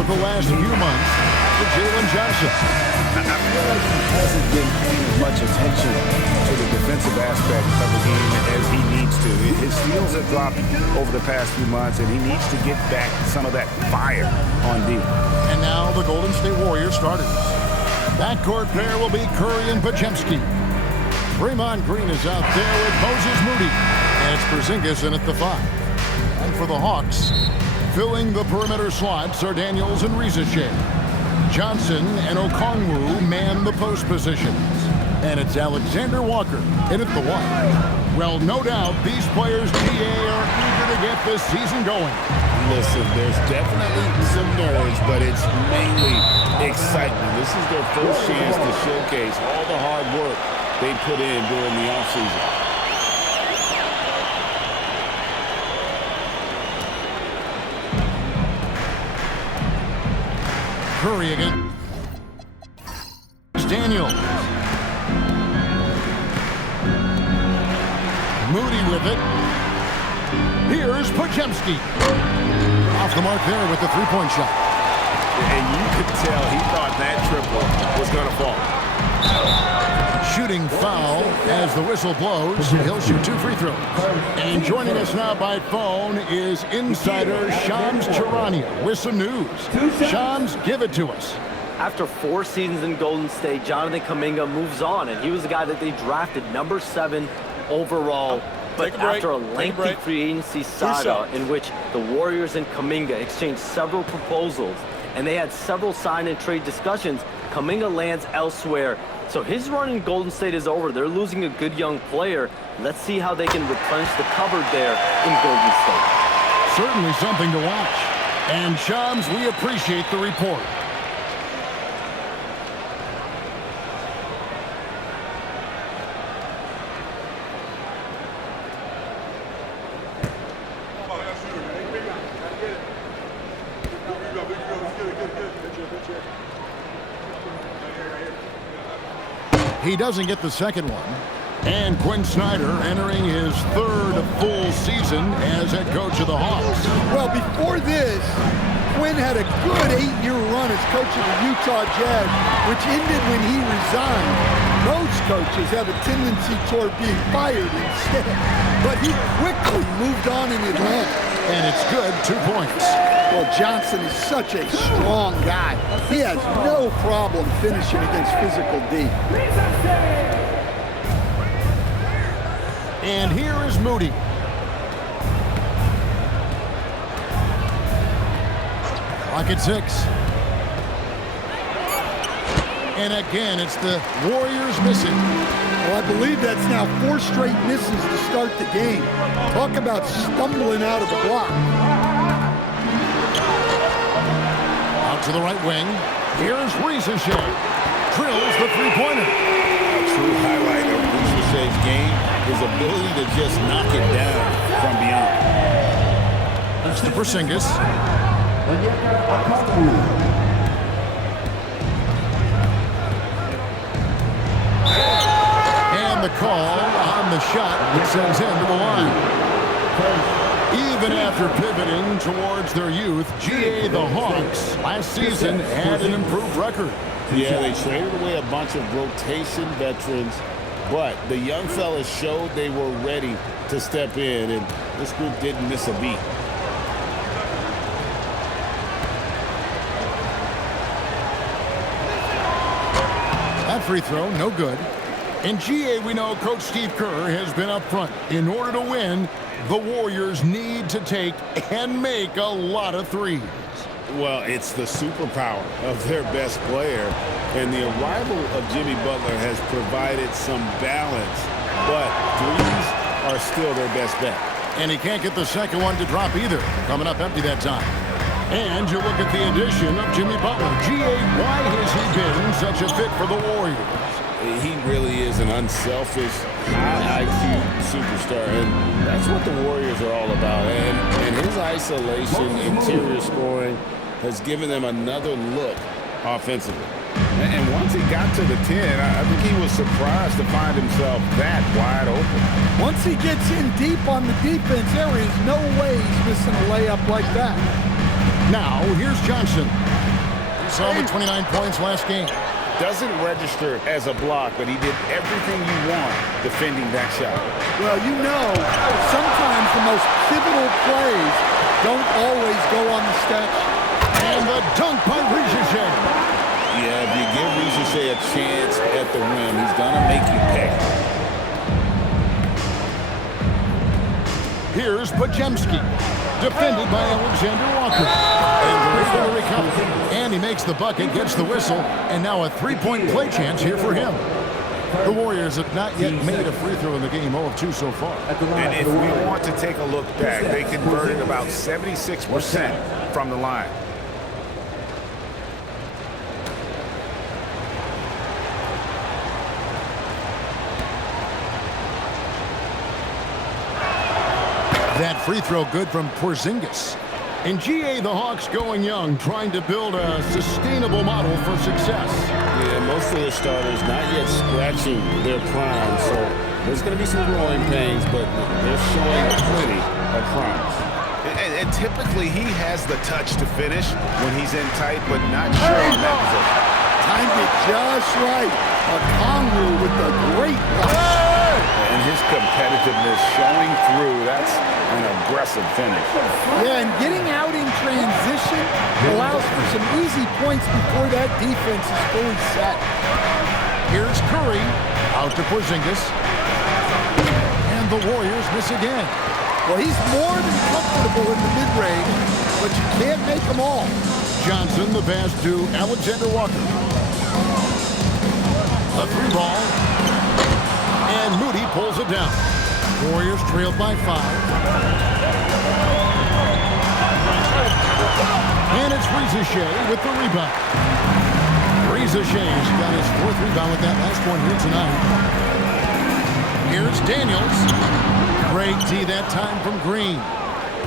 with the last few months for Jalen Johnson. I feel like he hasn't been paying as much attention to the defensive aspect of the game as he needs to. His steals have dropped over the past few months, and he needs to get back some of that fire on D. And now the Golden State Warriors starters. Backcourt pair will be Curry and Porzingis. Draymond Green is out there with Moses Moody. And it's Porzingis in at the 5. And for the Hawks, filling the perimeter slots are Daniels and Shai. Johnson and Okongwu man the post positions. And it's Alexander Walker in at the 1. Well, no doubt these players, GA, are eager to get this season going. Listen, there's definitely some nerves, but it's mainly excitement. This is their first chance to showcase all the hard work they put in during the offseason. Curry again. Daniels. Moody with it. Here's Porzingis. Off the mark there with the three-point shot. And you could tell he thought that triple was going to fall. Shooting foul as the whistle blows. He'll shoot 2 free throws. And joining us now by phone is insider Shams Charania with some news. Shams, give it to us. After 4 seasons in Golden State, Jonathan Kuminga moves on, and he was the guy that they drafted number 7 overall. But after a lengthy free agency saga in which the Warriors and Kuminga exchanged several proposals, and they had several sign and trade discussions, Kuminga lands elsewhere. So his run in Golden State is over. They're losing a good young player. Let's see how they can replenish the cupboard there in Golden State. Certainly something to watch. And Shams, we appreciate the report. He doesn't get the second one. And Quinn Snyder entering his 3rd full season as head coach of the Hawks. Well, before this, Quinn had a good 8-year run as coach of the Utah Jazz, which ended when he resigned. Most coaches have a tendency toward being fired instead, but he quickly moved on in Atlanta. And it's good, 2 points. Well, Johnson is such a strong guy. He has no problem finishing against physical D. And here is Moody. Clock at 6. And again, it's the Warriors missing. Well, I believe that's now 4 straight misses to start the game. Talk about stumbling out of the block. Out to the right wing. Here's Shai. Drills the three-pointer. A true highlight of Shai's game, his ability to just knock it down from beyond. There's the Porzingis. And the call on the shot that sends him to the line. Even after pivoting towards their youth, GA the Hawks last season had an improved record. Yeah, they traded away a bunch of rotation veterans, but the young fellas showed they were ready to step in, and this group didn't miss a beat. That free throw, no good. In GA, we know Coach Steve Kerr has been up front. In order to win, the Warriors need to take and make a lot of threes. Well, it's the superpower of their best player, and the arrival of Jimmy Butler has provided some balance, but threes are still their best bet. And he can't get the second one to drop either. Coming up empty that time. And you look at the addition of Jimmy Butler. GA, why has he been such a fit for the Warriors? He really is an unselfish, high IQ superstar, and that's what the Warriors are all about. And his isolation, interior scoring, has given them another look offensively. And once he got to the 10, I think he was surprised to find himself that wide open. Once he gets in deep on the defense, there is no way he's missing a layup like that. Now, here's Johnson. saw him with 29 points last game. Doesn't register as a block, but he did everything you want defending that shot. Well, you know, sometimes the most pivotal plays don't always go on the stat sheet. And the dunk by Shai. Yeah, if you give Shai a chance at the rim, he's going to make you pay. Here's Porzingis, defended by Alexander Walker. And they're able to recover. And he makes the bucket, gets the whistle, and now a three-point play chance here for him. The Warriors have not yet made a free throw in the game, 0 of 2 so far. And if we want to take a look back, they converted about 76% from the line. That free throw good from Porzingis. In GA, the Hawks going young, trying to build a sustainable model for success. Yeah, most of the starters not yet scratching their prime, so there's going to be some growing pains, but they're showing plenty of promise. And typically he has the touch to finish when he's in tight, but not sure on that position. Timed it just right. A Congu with a great block. And his competitiveness showing through. That's an aggressive finish. Yeah, and getting out in transition allows for some easy points before that defense is fully set. Here's Curry, out to Porzingis. And the Warriors miss again. Well, he's more than comfortable in the mid-range, but you can't make them all. Johnson, the pass to Alexander Walker. A three ball. And Moody pulls it down. Warriors trailed by 5. And it's Shai with the rebound. Shai's got his 4th rebound with that last one here tonight. Here's Daniels. Great D that time from Green.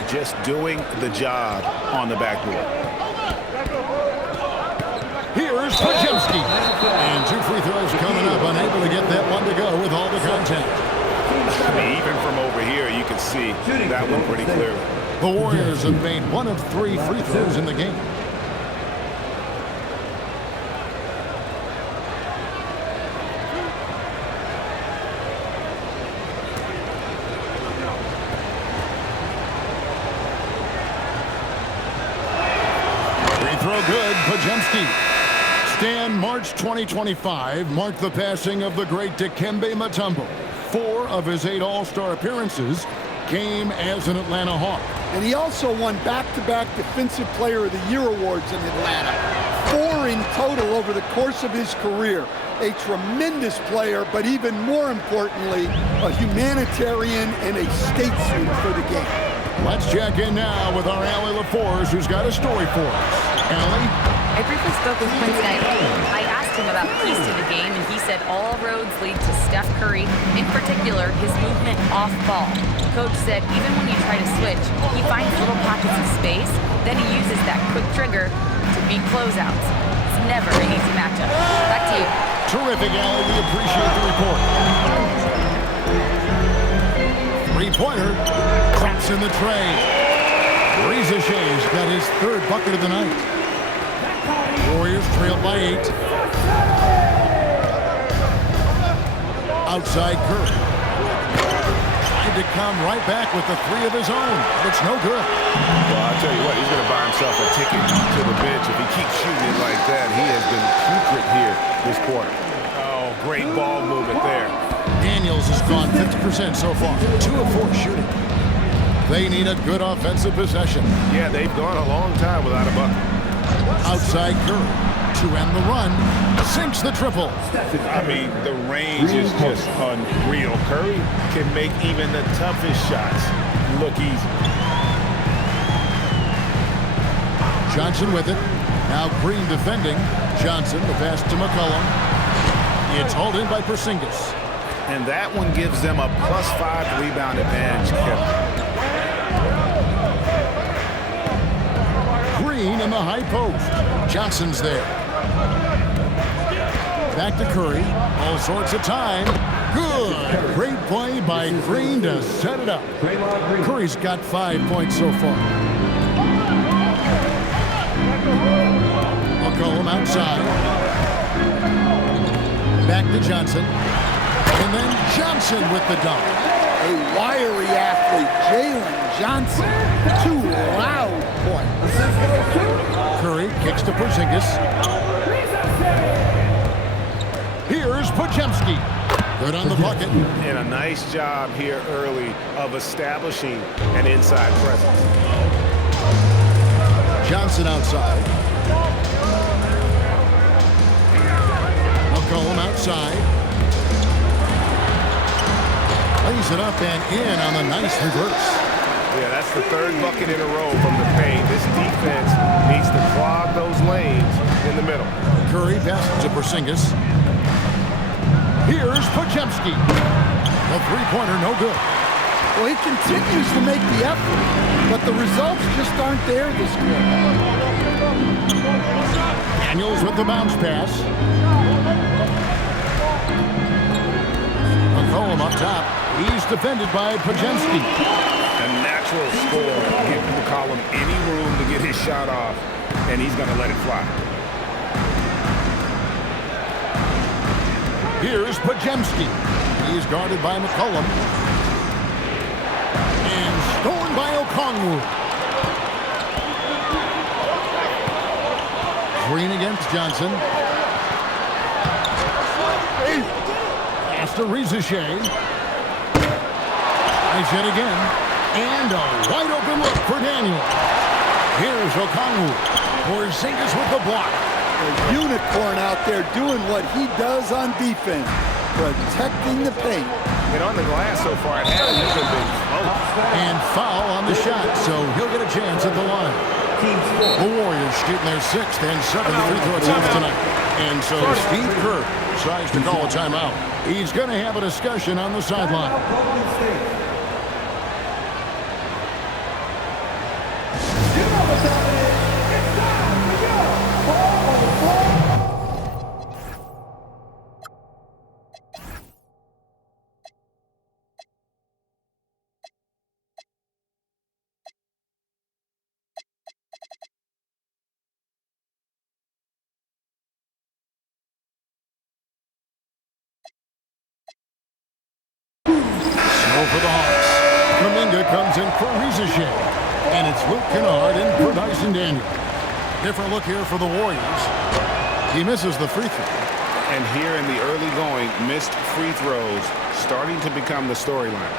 Just doing the job on the backboard. Here's Porzingis. And 2 free throws coming up. Unable to get that one to go with all the contact. I mean, even from over here, you can see that one pretty clearly. The Warriors have made 1 of 3 free throws in the game. Free throw good, Porzingis. Stan, March 2025 marked the passing of the great Dikembe Mutombo. 4 of his 8 All-Star appearances came as an Atlanta Hawk. And he also won back-to-back Defensive Player of the Year awards in Atlanta. 4 in total over the course of his career. A tremendous player, but even more importantly, a humanitarian and a statesman for the game. Let's check in now with our Allie LaForce, who's got a story for us. Allie? I briefly spoke with Quinn tonight. I asked him about keys to the game, and he said all roads lead to Steph Curry, in particular, his movement off ball. Coach said even when you try to switch, he finds little pockets of space, then he uses that quick trigger to beat closeouts. It's never an easy matchup. Back to you. Terrific, Allie. We appreciate the report. Three-pointer. Traps in the tray. Shai's got his 3rd bucket of the night. Warriors trail by 8. Outside Curry. Tried to come right back with the 3 of his own. But it's no good. Well, I'll tell you what, he's going to buy himself a ticket to the bench. If he keeps shooting it like that, he has been putrid here this quarter. Oh, great ball movement there. Daniels has gone 50% so far. 2 of 4 shooting. They need a good offensive possession. Yeah, they've gone a long time without a bucket. Outside Curry to end the run. Sinks the triple. I mean, the range is just unreal. Curry can make even the toughest shots look easy. Johnson with it. Now Green defending. Johnson, the pass to McCollum. It's hauled in by Porzingis. And that one gives them a +5 rebound advantage, Kevin. Green in the high post. Johnson's there. Back to Curry. All sorts of time. Good. Great play by Green to set it up. Curry's got 5 points so far. McCollum outside. Back to Johnson. And then Johnson with the dunk. A wiry athlete, Jalen Johnson. 2 loud points. Curry kicks to Porzingis. Here's Podziemski. Good on the bucket. And a nice job here early of establishing an inside presence. Johnson outside. McCollum outside. Lays it up and in on the nice reverse. Yeah, that's the 3rd bucket in a row from the paint. This defense needs to clog those lanes in the middle. Curry passes to Porzingis. Here's Podziemski. The three-pointer no good. Well, he continues to make the effort, but the results just aren't there this quarter. Daniels with the bounce pass. McCollum up top. He's defended by Podziemski. A natural score. Give McCollum any room to get his shot off, and he's going to let it fly. Here's Podziemski. He's guarded by McCollum. And stolen by Okongwu. Green against Johnson. Pass to Rizashea. Nice hit again. And a wide open look for Daniel. Here's Okongwu. Porzingis with the block. A unicorn out there doing what he does on defense, protecting the paint. And on the glass so far, it hasn't been close. And foul on the shot, so he'll get a chance at the line. The Warriors shooting their 6th and 7th free throw attempts tonight. And so Steve Kerr tries to call a timeout. He's going to have a discussion on the sideline. For the Hawks. Kuminga comes in for Rizashea. And it's Luke Kennard in for Dyson Daniel. Different look here for the Warriors. He misses the free throw. And here in the early going, missed free throws starting to become the storyline.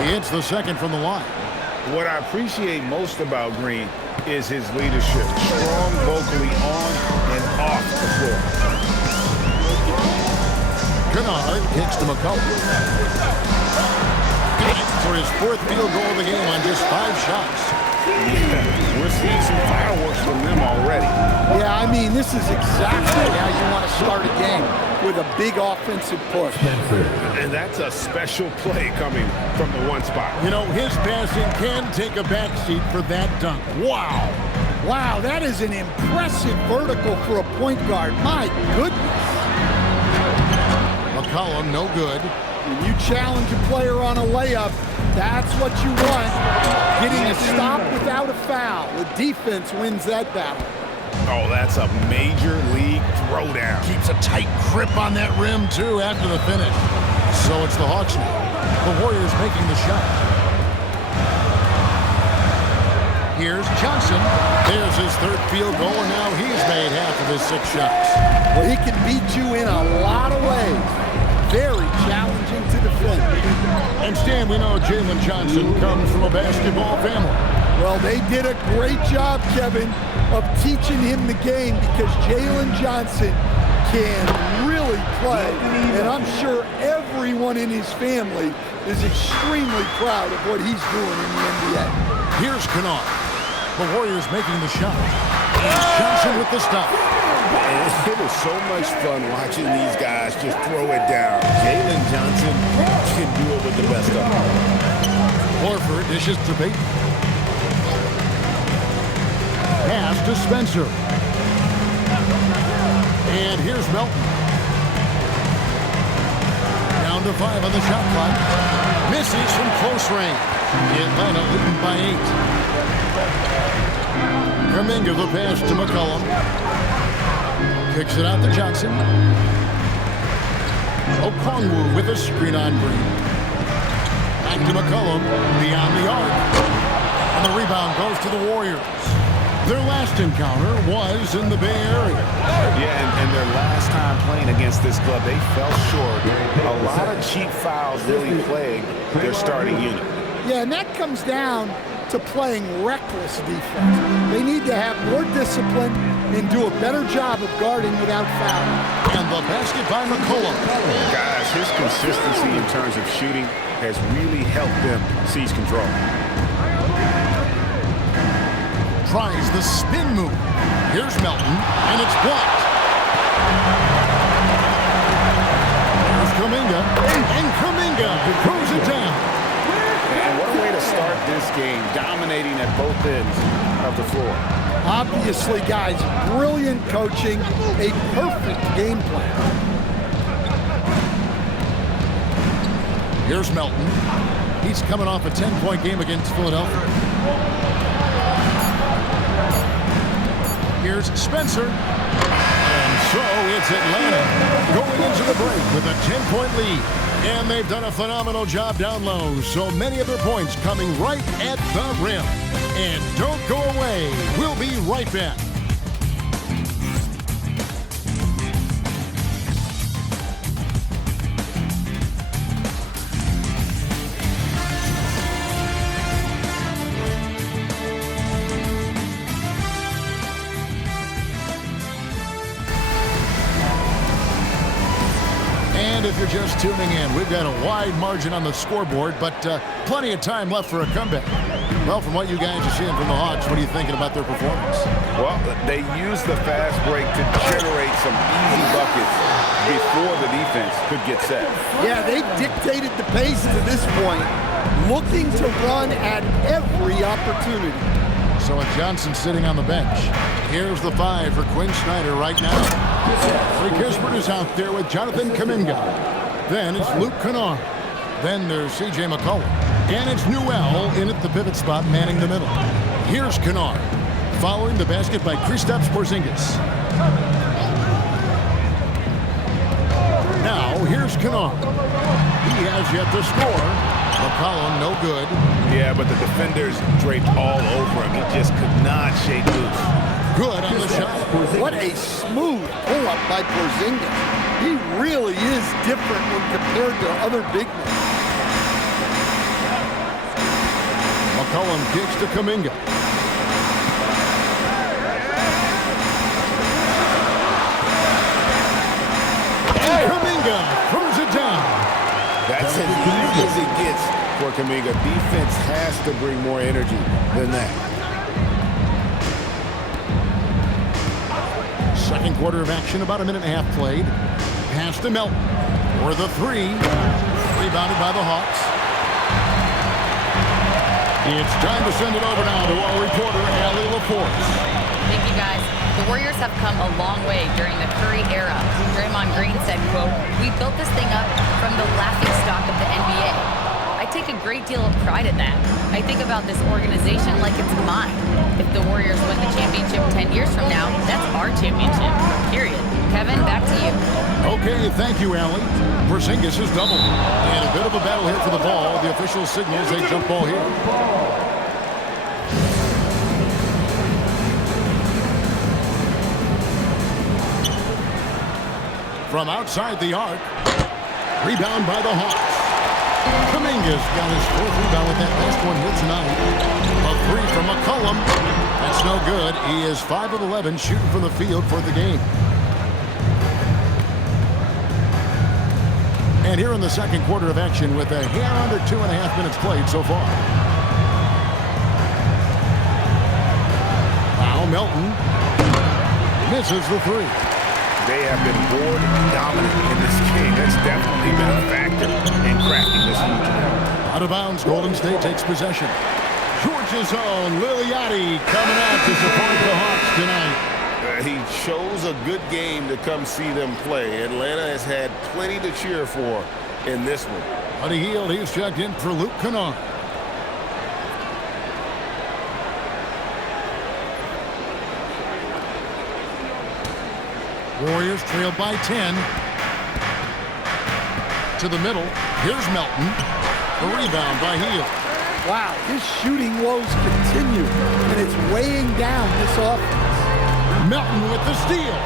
He hits the second from the line. What I appreciate most about Green is his leadership. Strong vocally on and off the floor. Kennard kicks to McCollum. For his 4th field goal of the game on just 5 shots. Yeah, we're seeing some fireworks from them already. Yeah, I mean, this is exactly how you want to start a game, with a big offensive push. And that's a special play coming from the one spot. You know, his passing can take a backseat for that dunk. Wow. Wow, that is an impressive vertical for a point guard. My goodness. McCollum, no good. When you challenge a player on a layup, that's what you want. Getting a stop without a foul. The defense wins that battle. Oh, that's a major league throwdown. Keeps a tight grip on that rim, too, after the finish. So it's the Hawks now. The Warriors making the shot. Here's Johnson. There's his 3rd field goal, and now he's made half of his 6 shots. Well, he can beat you in a lot of ways. Very challenging to defend. And Stan, we know Jalen Johnson comes from a basketball family. Well, they did a great job, Kevin, of teaching him the game, because Jalen Johnson can really play. And I'm sure everyone in his family is extremely proud of what he's doing in the NBA. Here's Kennard. The Warriors making the shot. And Johnson with the stop. It is so much fun watching these guys just throw it down. Jalen Johnson can do it with the best of them. Horford dishes to Payton. Pass to Spencer. And here's Melton. Down to 5 on the shot clock. Misses from close range. Atlanta leading by 8. Kuminga the pass to McCollum. Kicks it out to Johnson. Okongwu with a screen on Green. Back to McCollum beyond the arc. And the rebound goes to the Warriors. Their last encounter was in the Bay Area. Yeah, and their last time playing against this club, they fell short. A lot of cheap fouls really plagued their starting unit. Yeah, and that comes down to playing reckless defense. They need to have more discipline and do a better job of guarding without fouling. And the basket by McCollum. Guys, his consistency in terms of shooting has really helped them seize control. Tries the spin move. Here's Melton, and it's blocked. Here's Kuminga, and Kuminga throws it down. And what a way to start this game, dominating at both ends of the floor. Obviously, guys, brilliant coaching, a perfect game plan. Here's Melton. He's coming off a 10-point game against Philadelphia. Here's Spencer. And so it's Atlanta going into the break with a 10-point lead. And they've done a phenomenal job down low. So many of their points coming right at the rim. And don't go away. We'll be right back. And if you're just tuning in, we've got a wide margin on the scoreboard, but plenty of time left for a comeback. Well, from what you guys are seeing from the Hawks, what are you thinking about their performance? Well, they used the fast break to generate some easy buckets before the defense could get set. Yeah, they dictated the pace to this point, looking to run at every opportunity. So with Johnson sitting on the bench, here's the 5 for Quinn Snyder right now. Rick Kispert is out there with Jonathan Kuminga. Then it's Luke Kennard. Then there's C.J. McCollum. And it's Newell in at the pivot spot, manning the middle. Here's Kennard, following the basket by Kristaps Porzingis. Now, here's Kennard. He has yet to score. McCollum, no good. Yeah, but the defenders draped all over him. He just could not shake loose. Good on the shot. What a smooth pull-up by Porzingis. He really is different when compared to other big men. McCollum kicks to Kuminga. And Kuminga throws it down. That's as easy as it gets for Kuminga. Defense has to bring more energy than that. Second quarter of action, about a minute and a half played. Pass to Melton for the 3. Rebounded by the Hawks. It's time to send it over now to our reporter, Allie LaForce. Thank you, guys. The Warriors have come a long way during the Curry era. Draymond Green said, quote, "We built this thing up from the laughingstock of the NBA. I take a great deal of pride in that. I think about this organization like it's mine. If the Warriors win the championship 10 years from now, that's our championship, period." Kevin, back to you. Okay, thank you, Allie. Porzingis is doubled. And a bit of a battle here for the ball. The official signals a jump ball here. From outside the arc. Rebound by the Hawks. Kuminga's got his 4th rebound with that last one here tonight. A 3 from McCollum. That's no good. He is 5 of 11 shooting from the field for the game. And here in the second quarter of action with a hair under 2.5 minutes played so far. Now Melton misses the 3. They have been board dominant in this game. That's definitely been a factor in cracking this lead. Out of bounds, Golden State takes possession. Georgia's own Liliati coming out to support the Hawks tonight. He chose a good game to come see them play. Atlanta has had plenty to cheer for in this one. Buddy Hield, he's checked in for Luke Kennard. Warriors trail by 10. To the middle. Here's Melton. A rebound by Hield. Wow, his shooting woes continue, and it's weighing down this offense. Melton with the steal.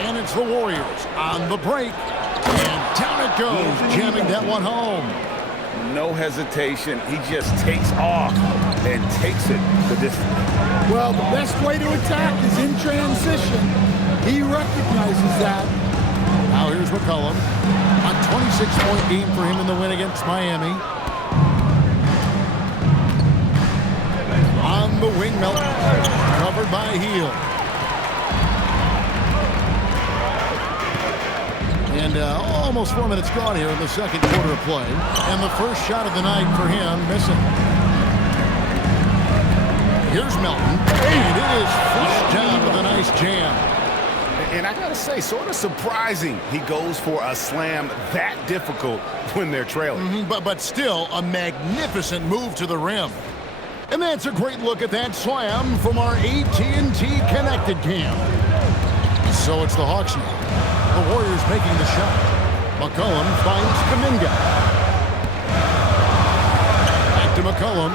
And it's the Warriors on the break. And down it goes, jamming that one home. No hesitation. He just takes off and takes it the distance. Well, the best way to attack is in transition. He recognizes that. Now here's McCollum. A 26-point game for him in the win against Miami. On the wing, Melton. Covered by Hield. And almost 4 minutes gone here in the second quarter of play. And the first shot of the night for him, missing. Here's Melton. And it is flushed down with a nice jam. And I gotta say, sort of surprising he goes for a slam that difficult when they're trailing. But still a magnificent move to the rim. And that's a great look at that slam from our AT&T Connected Cam. So it's the Hawks now. The Warriors making the shot. McCollum finds Kuminga. Back to McCollum.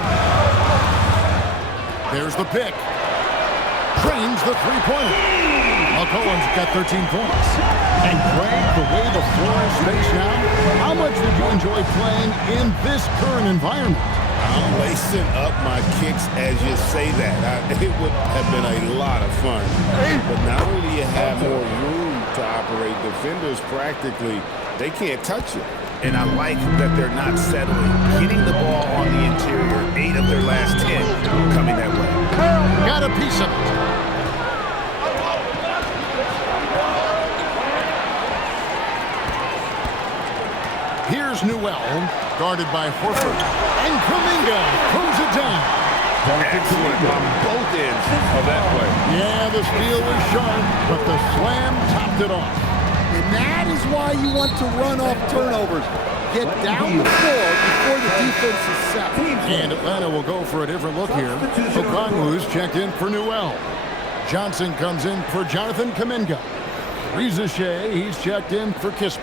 There's the pick. Drains the three-pointer. McCollum's got 13 points. And Greg, the way the floor is spaced now, how much would you enjoy playing in this current environment? I'm lacing up my kicks as you say that. It would have been a lot of fun. But not only do you have more room to operate, defenders practically, they can't touch you. And I like that they're not settling. Hitting the ball on the interior, 8 of their last 10 coming that way. Got a piece of it. Here's Newell, guarded by Horford. And Kuminga throws it down. Excellent on both ends of that play. Yeah, the steal was sharp, but the slam topped it off. And that is why you want to run off turnovers. Get down the floor before the defense is set. And Atlanta will go for a different look here. Okongwu's checked in for Newell. Johnson comes in for Jonathan Kuminga. Reza Shai, he's checked in for Kispert.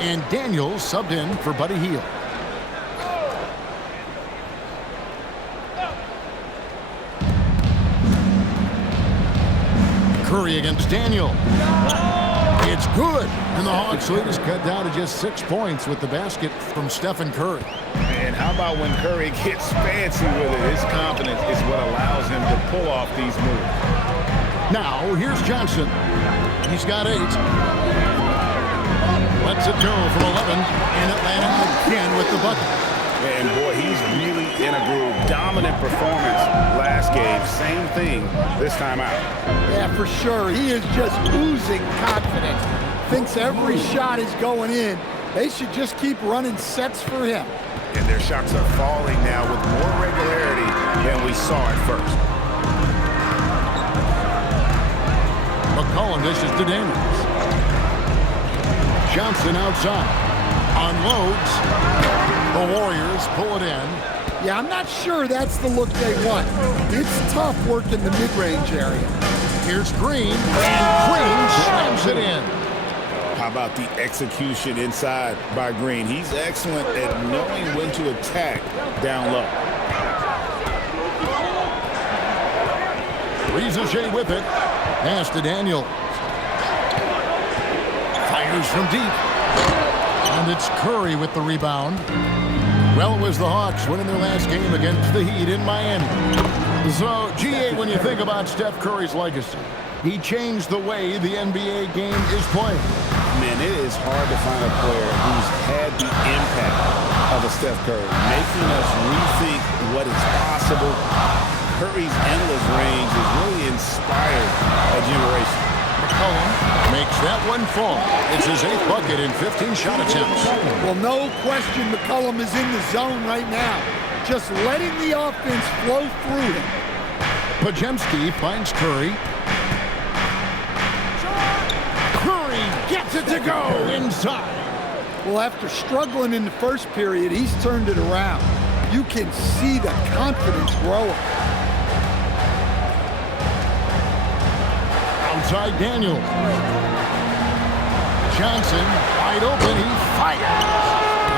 And Daniels subbed in for Buddy Hield. Curry against Daniel. It's good. And the Hawks lead is cut down to just 6 points with the basket from Stephen Curry. And how about when Curry gets fancy with it? His confidence is what allows him to pull off these moves. Now, here's Johnson. He's got 8. Lets it go from 11. And Atlanta again with the bucket. And boy, he's really in a groove. Dominant performance last game. Same thing this time out. Yeah, for sure. He is just oozing confidence. Thinks every shot is going in. They should just keep running sets for him. And their shots are falling now with more regularity than we saw at first. McCollum dishes to Daniels. Johnson outside. Unloads. The Warriors pull it in. Yeah, I'm not sure that's the look they want. It's tough working the mid-range area. Here's Green. And Green slams it in. How about the execution inside by Green? He's excellent at knowing when to attack down low. Reza Shai with it. Pass to Daniel. Fires from deep. And it's Curry with the rebound. Well, it was the Hawks winning their last game against the Heat in Miami. So, G8, when you think about Steph Curry's legacy, he changed the way the NBA game is played. Man, it is hard to find a player who's had the impact of a Steph Curry, making us rethink what is possible. Curry's endless range has really inspired a generation. McCollum makes that one fall. It's his 8th bucket in 15 shot attempts. Well, no question McCollum is in the zone right now. Just letting the offense flow through him. Porzingis finds Curry. it to go inside. Well, after struggling in the first period, he's turned it around. You can see the confidence growing. Outside Daniels. Johnson, wide open, he fires.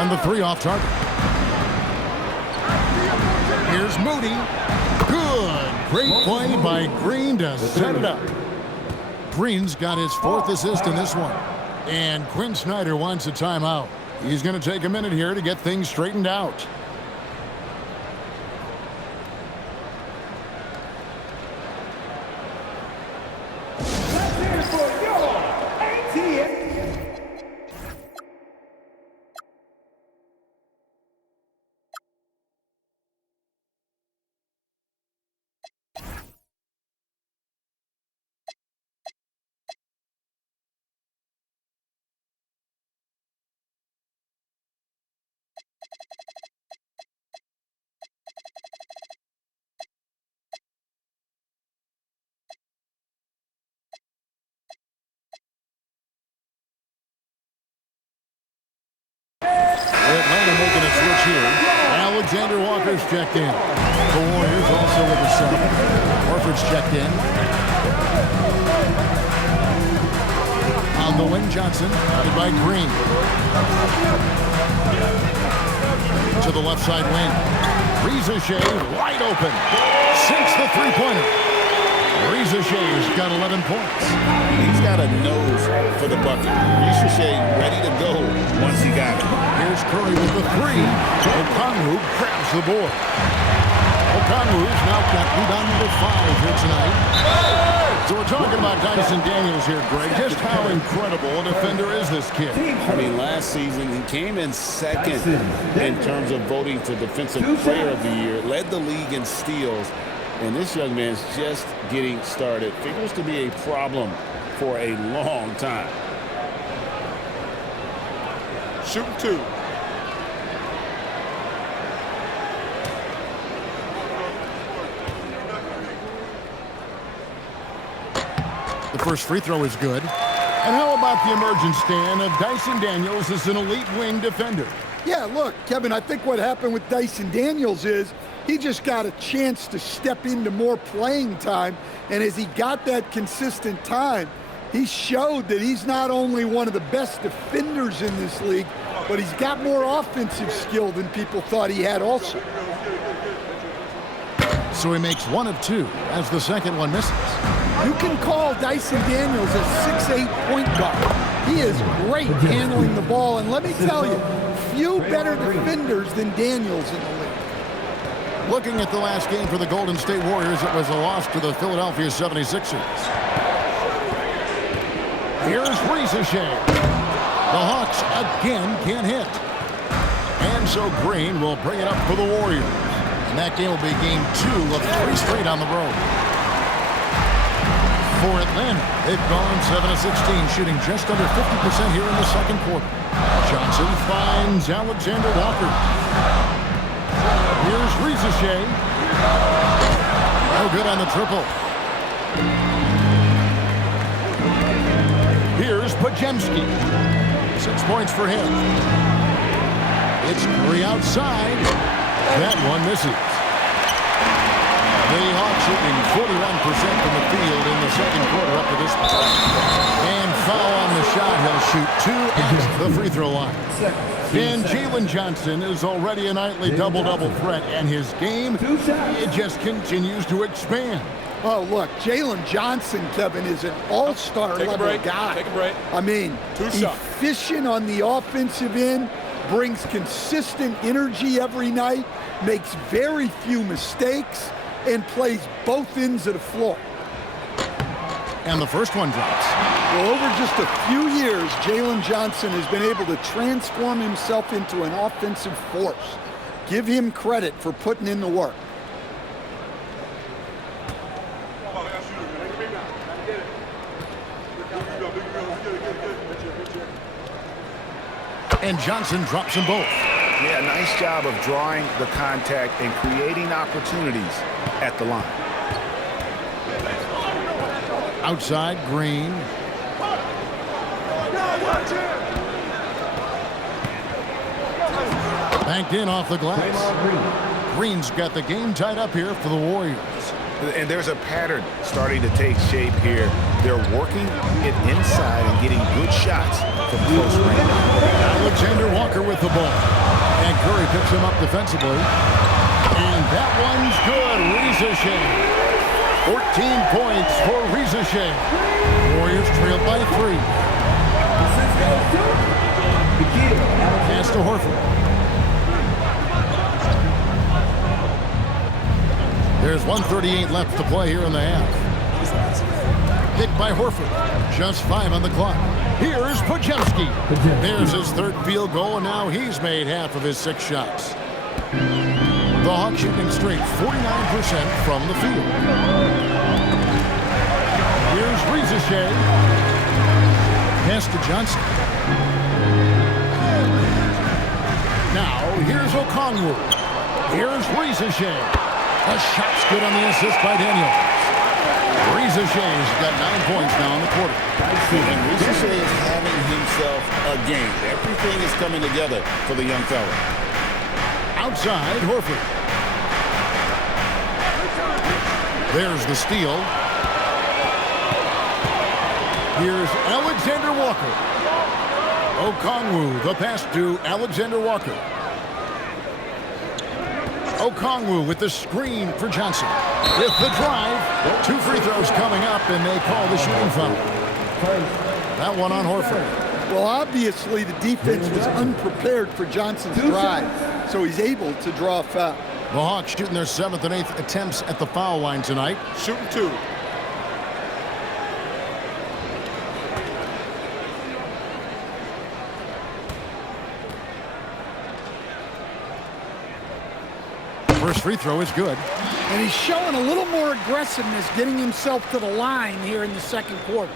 And the three off target. Here's Moody. Good. Great play by Green to set it up. Green's got his fourth assist in this one. And Quinn Snyder wants a timeout. He's going to take a minute here to get things straightened out. Atlanta making a switch here. Alexander Walker's checked in. The Warriors also with a sub. Horford's checked in. On the wing, Johnson, guarded by Green. To the left side wing. Reza Shai wide open. Sinks the three-pointer. Reza Shai's got 11 points. He's got a nose for the bucket. Reza Shai ready to go once he got it. Here's Curry with the three. Okongwu grabs the board. Okongwu's now got rebound number 5 here tonight. So we're talking about Dyson Daniels here, Greg. Just how incredible a defender is this kid? I mean, last season he came in second in terms of voting for Defensive Player of the Year. Led the league in steals. And this young man's just getting started. Figures to be a problem for a long time. Shooting 2. The first free throw is good. And how about the emergence, Stan, of Dyson Daniels as an elite wing defender? Yeah, look, Kevin, I think what happened with Dyson Daniels is he just got a chance to step into more playing time, and as he got that consistent time, he showed that he's not only one of the best defenders in this league, but he's got more offensive skill than people thought he had also. So he makes 1 of 2 as the second one misses. You can call Dyson Daniels a 6'8" point guard. He is great handling the ball, and let me tell you, few better defenders than Daniels in the league. Looking at the last game for the Golden State Warriors, it was a loss to the Philadelphia 76ers. Here's Reza Shai. The Hawks again can't hit. And so Green will bring it up for the Warriors. And that game will be game 2 of 3 straight on the road. For Atlanta, they've gone 7 of 16, shooting just under 50% here in the second quarter. Johnson finds Alexander Walker. Here's Reza Shai. No good on the triple. Here's Porzingis. 6 points for him. It's Curry outside. That one misses. The Hawks shooting 41% from the field in the second quarter up to this point. And foul on the shot. He'll shoot 2 at the free throw line. And Jalen Johnson is already a nightly double-double threat, and his game, it just continues to expand. Oh, look, Jalen Johnson, Kevin, is an all-star level guy. Take a break. I mean, efficient on the offensive end, brings consistent energy every night, makes very few mistakes, and plays both ends of the floor. And the first one drops. Well, over just a few years, Jalen Johnson has been able to transform himself into an offensive force. Give him credit for putting in the work. And Johnson drops them both. Yeah, nice job of drawing the contact and creating opportunities at the line. Banked in off the glass. Green's got the game tied up here for the Warriors. And there's a pattern starting to take shape here. They're working it inside and getting good shots from close range. Alexander Walker with the ball. And Curry picks him up defensively. And that one's good. Reza Shai. 14 points for Reza Shai. Warriors trailed by 3. Pass to Horford. There's 1:38 left to play here in the half. Hit by Horford. Just 5 on the clock. Here's Porzingis. There's his 3rd field goal, and now he's made half of his 6 shots. The Hawks shooting straight 49% from the field. Here's Reza Shai. Pass to Johnson. Now, here's Okongwu. Here's Reza Shai. A shot's good on the assist by Daniels. Reza Shai's got 9 points now in the quarter. And Reza Shai is having himself a game. Everything is coming together for the young fella. Outside, Horford. There's the steal. Here's Alexander Walker. Okongwu, the pass to Alexander Walker. Okongwu with the screen for Johnson. With the drive, 2 free throws coming up, and they call the shooting foul. That one on Horford. Well, obviously the defense was unprepared for Johnson's drive, so he's able to draw a foul. The Hawks shooting their 7th and 8th attempts at the foul line tonight. Shooting 2. First free throw is good. And he's showing a little more aggressiveness, getting himself to the line here in the 2nd quarter.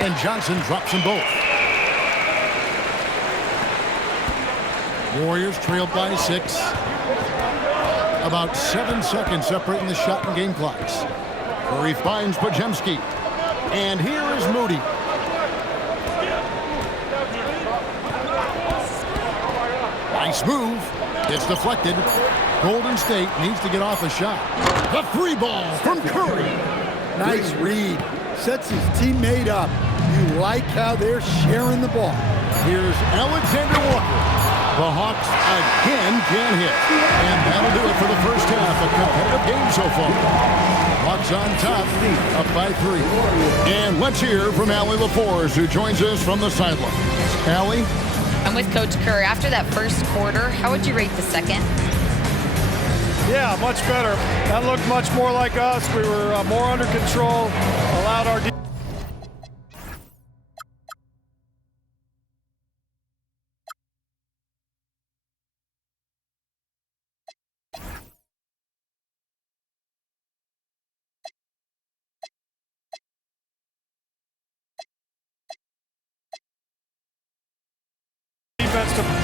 And Johnson drops them both. Warriors trailed by 6. About 7 seconds separating the shot and game clocks. Curry finds Porzingis. And here is Moody. Nice move. It's deflected. Golden State needs to get off a shot. The free ball from Curry. Nice read. Sets his teammate up. You like how they're sharing the ball. Here's Alexander Walker. The Hawks again can't hit. And that'll do it for the first half. A competitive game so far. Hawks on top, up by 3. And let's hear from Allie LaForge, who joins us from the sidelines. Allie? I'm with Coach Kerr. After that first quarter, how would you rate the second? Yeah, much better. That looked much more like us. We were more under control, allowed our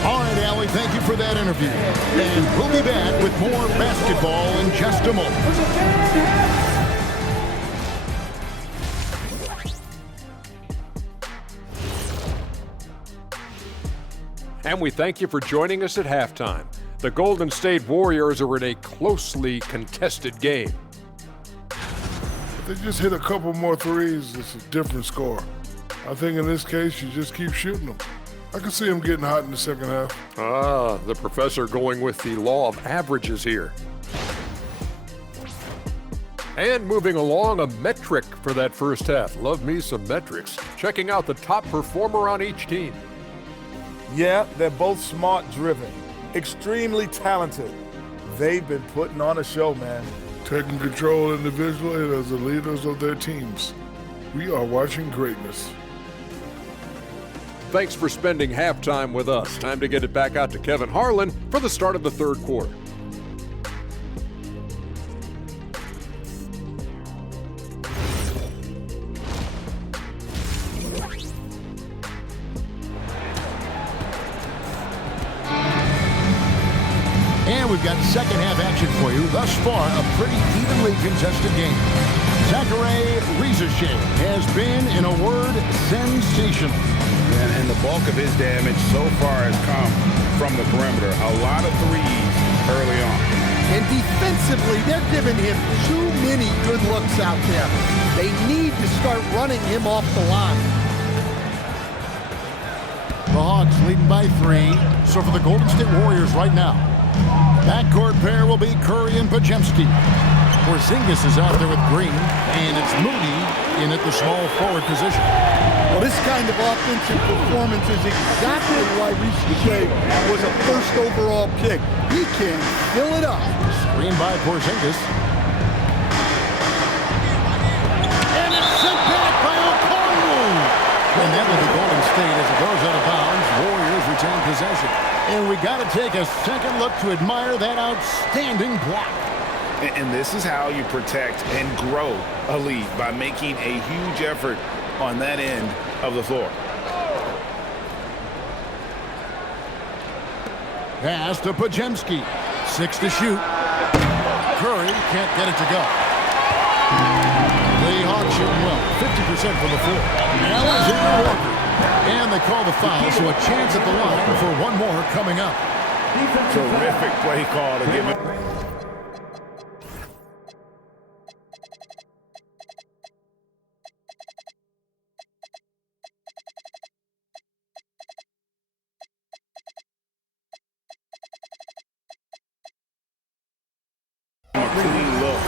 All right, Allie, thank you for that interview. And we'll be back with more basketball in just a moment. And we thank you for joining us at halftime. The Golden State Warriors are in a closely contested game. If they just hit a couple more threes, it's a different score. I think in this case, you just keep shooting them. I can see him getting hot in the second half. Ah, the professor going with the law of averages here. And moving along, a metric for that first half. Love me some metrics. Checking out the top performer on each team. Yeah, they're both smart-driven, extremely talented. They've been putting on a show, man. Taking control individually as the leaders of their teams. We are watching greatness. Thanks for spending halftime with us. Time to get it back out to Kevin Harlan for the start of the third quarter. And we've got second half action for you. Thus far, a pretty evenly contested game. Zachary Rizashea has been, in a word, sensational. And the bulk of his damage so far has come from the perimeter. A lot of threes early on. And defensively, they're giving him too many good looks out there. They need to start running him off the line. The Hawks leading by 3. So for the Golden State Warriors right now, backcourt pair will be Curry and Porzingis. Porzingis is out there with Green, and it's Moody in at the small forward position. Well, this kind of offensive performance is exactly why Rizashea was a first overall pick. He can fill it up. Screen by Porzingis. And it's sent back by Okongwu. And that will be Golden State as it goes out of bounds. Warriors retain possession. And we got to take a second look to admire that outstanding block. And this is how you protect and grow a lead, by making a huge effort on that end of the floor. Pass to Porzingis. 6 to shoot. Curry can't get it to go. The Hawks shooting well. 50% from the floor. Alexander Walker. And they call the foul, so a chance at the line for one more coming up. Terrific play call to give him. Clean look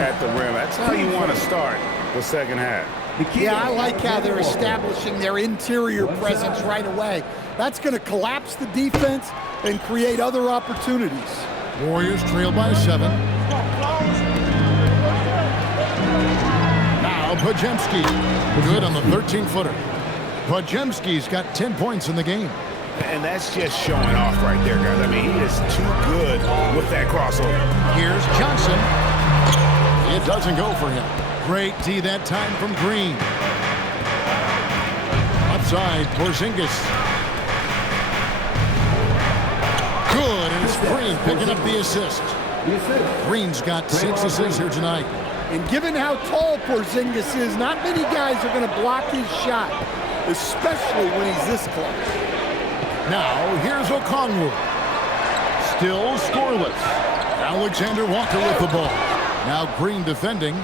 at the rim. That's how you want to start the second half. Yeah, I like how they're establishing their interior presence right away. That's going to collapse the defense and create other opportunities. Warriors trail by 7. Now Porzingis. Good on the 13-footer. Porzingis got 10 points in the game. And that's just showing off right there, guys. I mean, he is too good with that crossover. Here's Johnson. It doesn't go for him. Great D that time from Green. Outside, Porzingis. Good, and it's Green picking up the assist. Green's got 6 assists here tonight. And given how tall Porzingis is, not many guys are going to block his shot, especially when he's this close. Now, here's Okongwu. Still scoreless. Alexander Walker with the ball. Now Green defending.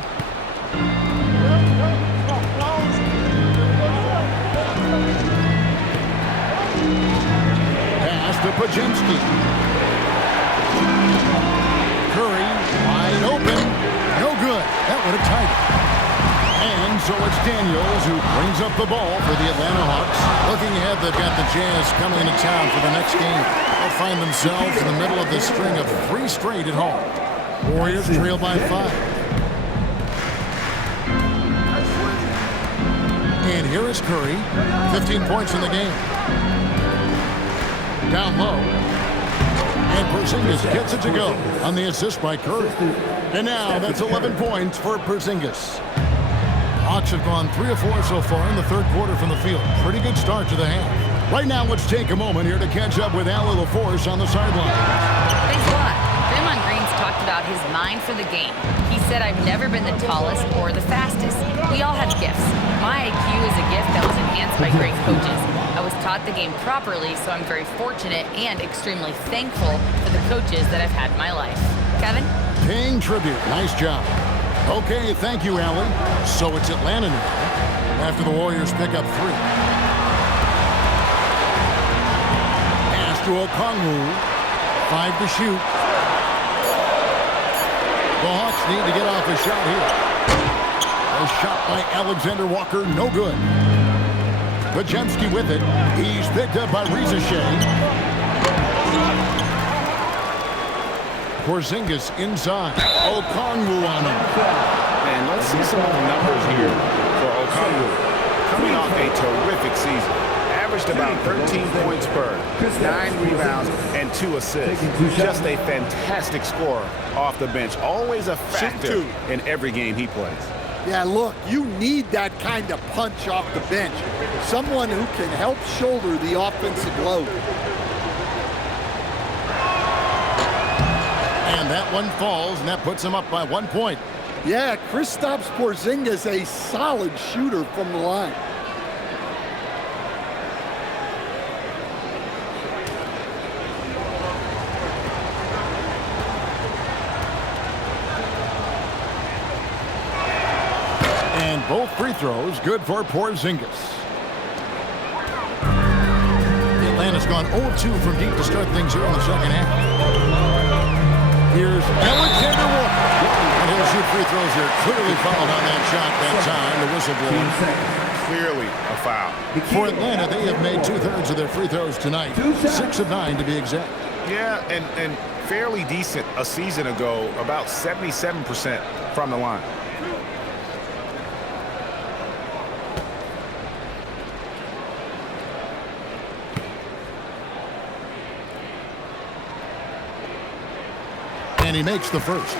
Pass to Porzingis. Curry wide open. No good. That would have tied it. And so it's Daniels who brings up the ball for the Atlanta Hawks. Looking ahead, they've got the Jazz coming into town for the next game. They'll find themselves in the middle of this string of 3 straight at home. Warriors trail by 5. And here is Curry. 15 points in the game. Down low. And Porzingis gets it to go on the assist by Curry. And now that's 11 points for Porzingis. Hawks have gone 3 of 4 so far in the third quarter from the field. Pretty good start to the half. Right now, let's take a moment here to catch up with Allie LaForce on the sideline. Thanks a lot. Draymond Green's talked about his mind for the game. He said, I've never been the tallest or the fastest. We all have gifts. My IQ is a gift that was enhanced by great coaches. I was taught the game properly, so I'm very fortunate and extremely thankful for the coaches that I've had in my life. Kevin? Paying tribute. Nice job. Okay, thank you, Allie. So it's Atlanta now after the Warriors pick up 3. Pass to Okongwu. 5 to shoot. The Hawks need to get off a shot here. A shot by Alexander Walker, no good. Porzingis with it. He's picked up by Rizashea. Porzingis inside. Okongwu on him. And let's see some of the numbers here for Okongwu. Coming off a terrific season. Averaged about 13 points per, 9 rebounds, and 2 assists. Just a fantastic scorer off the bench. Always a factor in every game he plays. Yeah, look, you need that kind of punch off the bench. Someone who can help shoulder the offensive load. And that one falls, and that puts him up by 1 point. Yeah, Kristaps Porzingis, a solid shooter from the line. And both free throws good for Porzingis. Atlanta's gone 0-2 from deep to start things here in the second half. Here's Alexander Walker. And he'll shoot free throws here. Clearly fouled on that shot that time. The whistle blown. Clearly a foul. For Atlanta, they have made 2/3 of their free throws tonight. 6 of 9 to be exact. Yeah, and fairly decent a season ago, about 77% from the line. And he makes the first.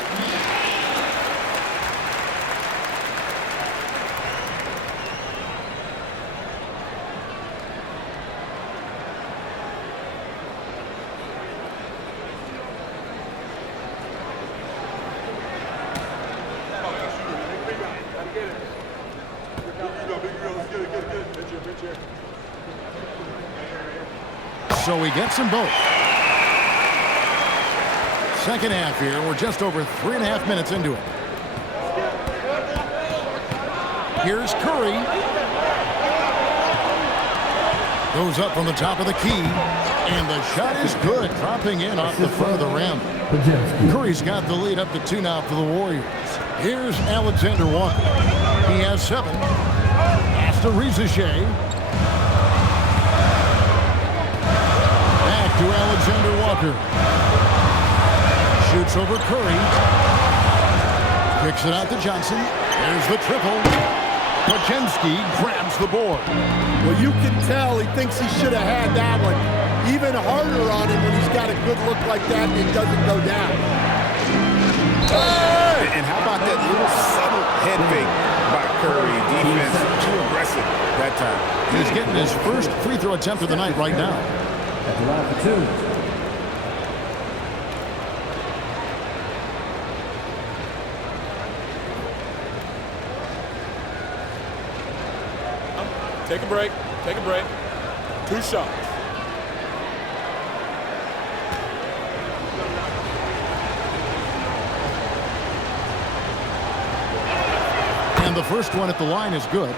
So he gets them both. Second half here. We're just over 3.5 minutes into it. Here's Curry. Goes up from the top of the key. And the shot is good. Dropping in off the front of the rim. Curry's got the lead up to 2 now for the Warriors. Here's Alexander Walker. He has 7. Pass to Shai. Back to Alexander Walker. Shoots over Curry. Kicks it out to Johnson. There's the triple. Porzingis grabs the board. Well, you can tell he thinks he should have had that one. Even harder on him when he's got a good look like that and it doesn't go down. Hey! And how about that little subtle head fake by Curry? Defense too aggressive that time. He's getting his first free throw attempt of the night right now. At the line for 2. Take a break. Take a break. 2 shots. And the first one at the line is good.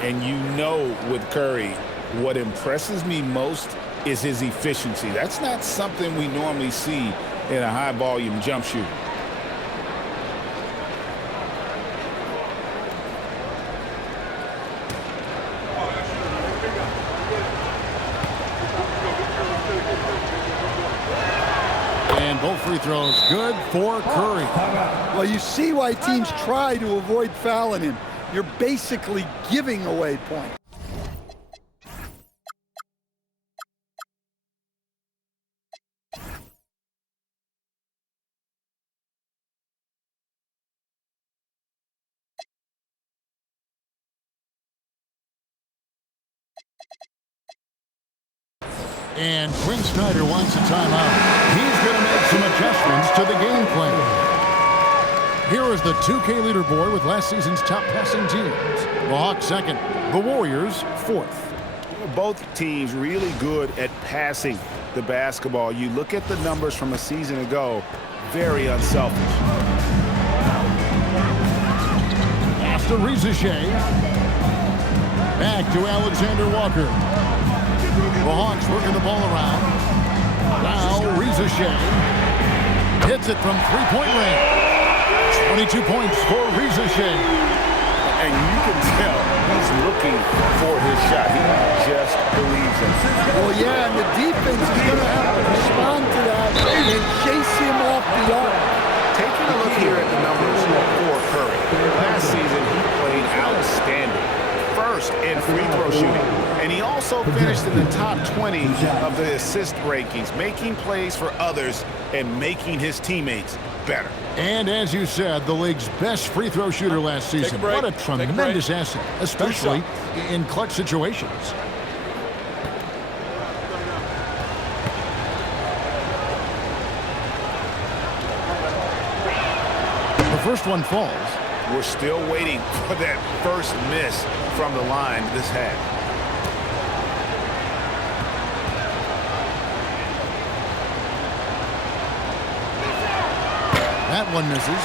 And you know with Curry, what impresses me most is his efficiency. That's not something we normally see in a high-volume jump shooter. And both free throws good for Curry. Well, you see why teams try to avoid fouling him. You're basically giving away points. And Quinn Snyder wants a timeout. He's going to make some adjustments to the game plan. Here is the 2K leaderboard with last season's top passing teams. The Hawks second, the Warriors fourth. Both teams really good at passing the basketball. You look at the numbers from a season ago, very unselfish. After Shai. Back to Alexander Walker. The Hawks working the ball around. Now Shai hits it from three-point range. 22 points for Shai. And you can tell he's looking for his shot. He just believes it. Well, yeah, and the defense is going to have to respond to that and chase him off the arc. Taking a look here at the numbers for Curry. Last season, he played outstanding. First in free throw shooting. And he also finished in the top 20 of the assist rankings, making plays for others and making his teammates better. And as you said, the league's best free throw shooter last season. What a tremendous asset, especially in clutch situations. first one falls. We're still waiting for that first miss from the line this half. That one misses.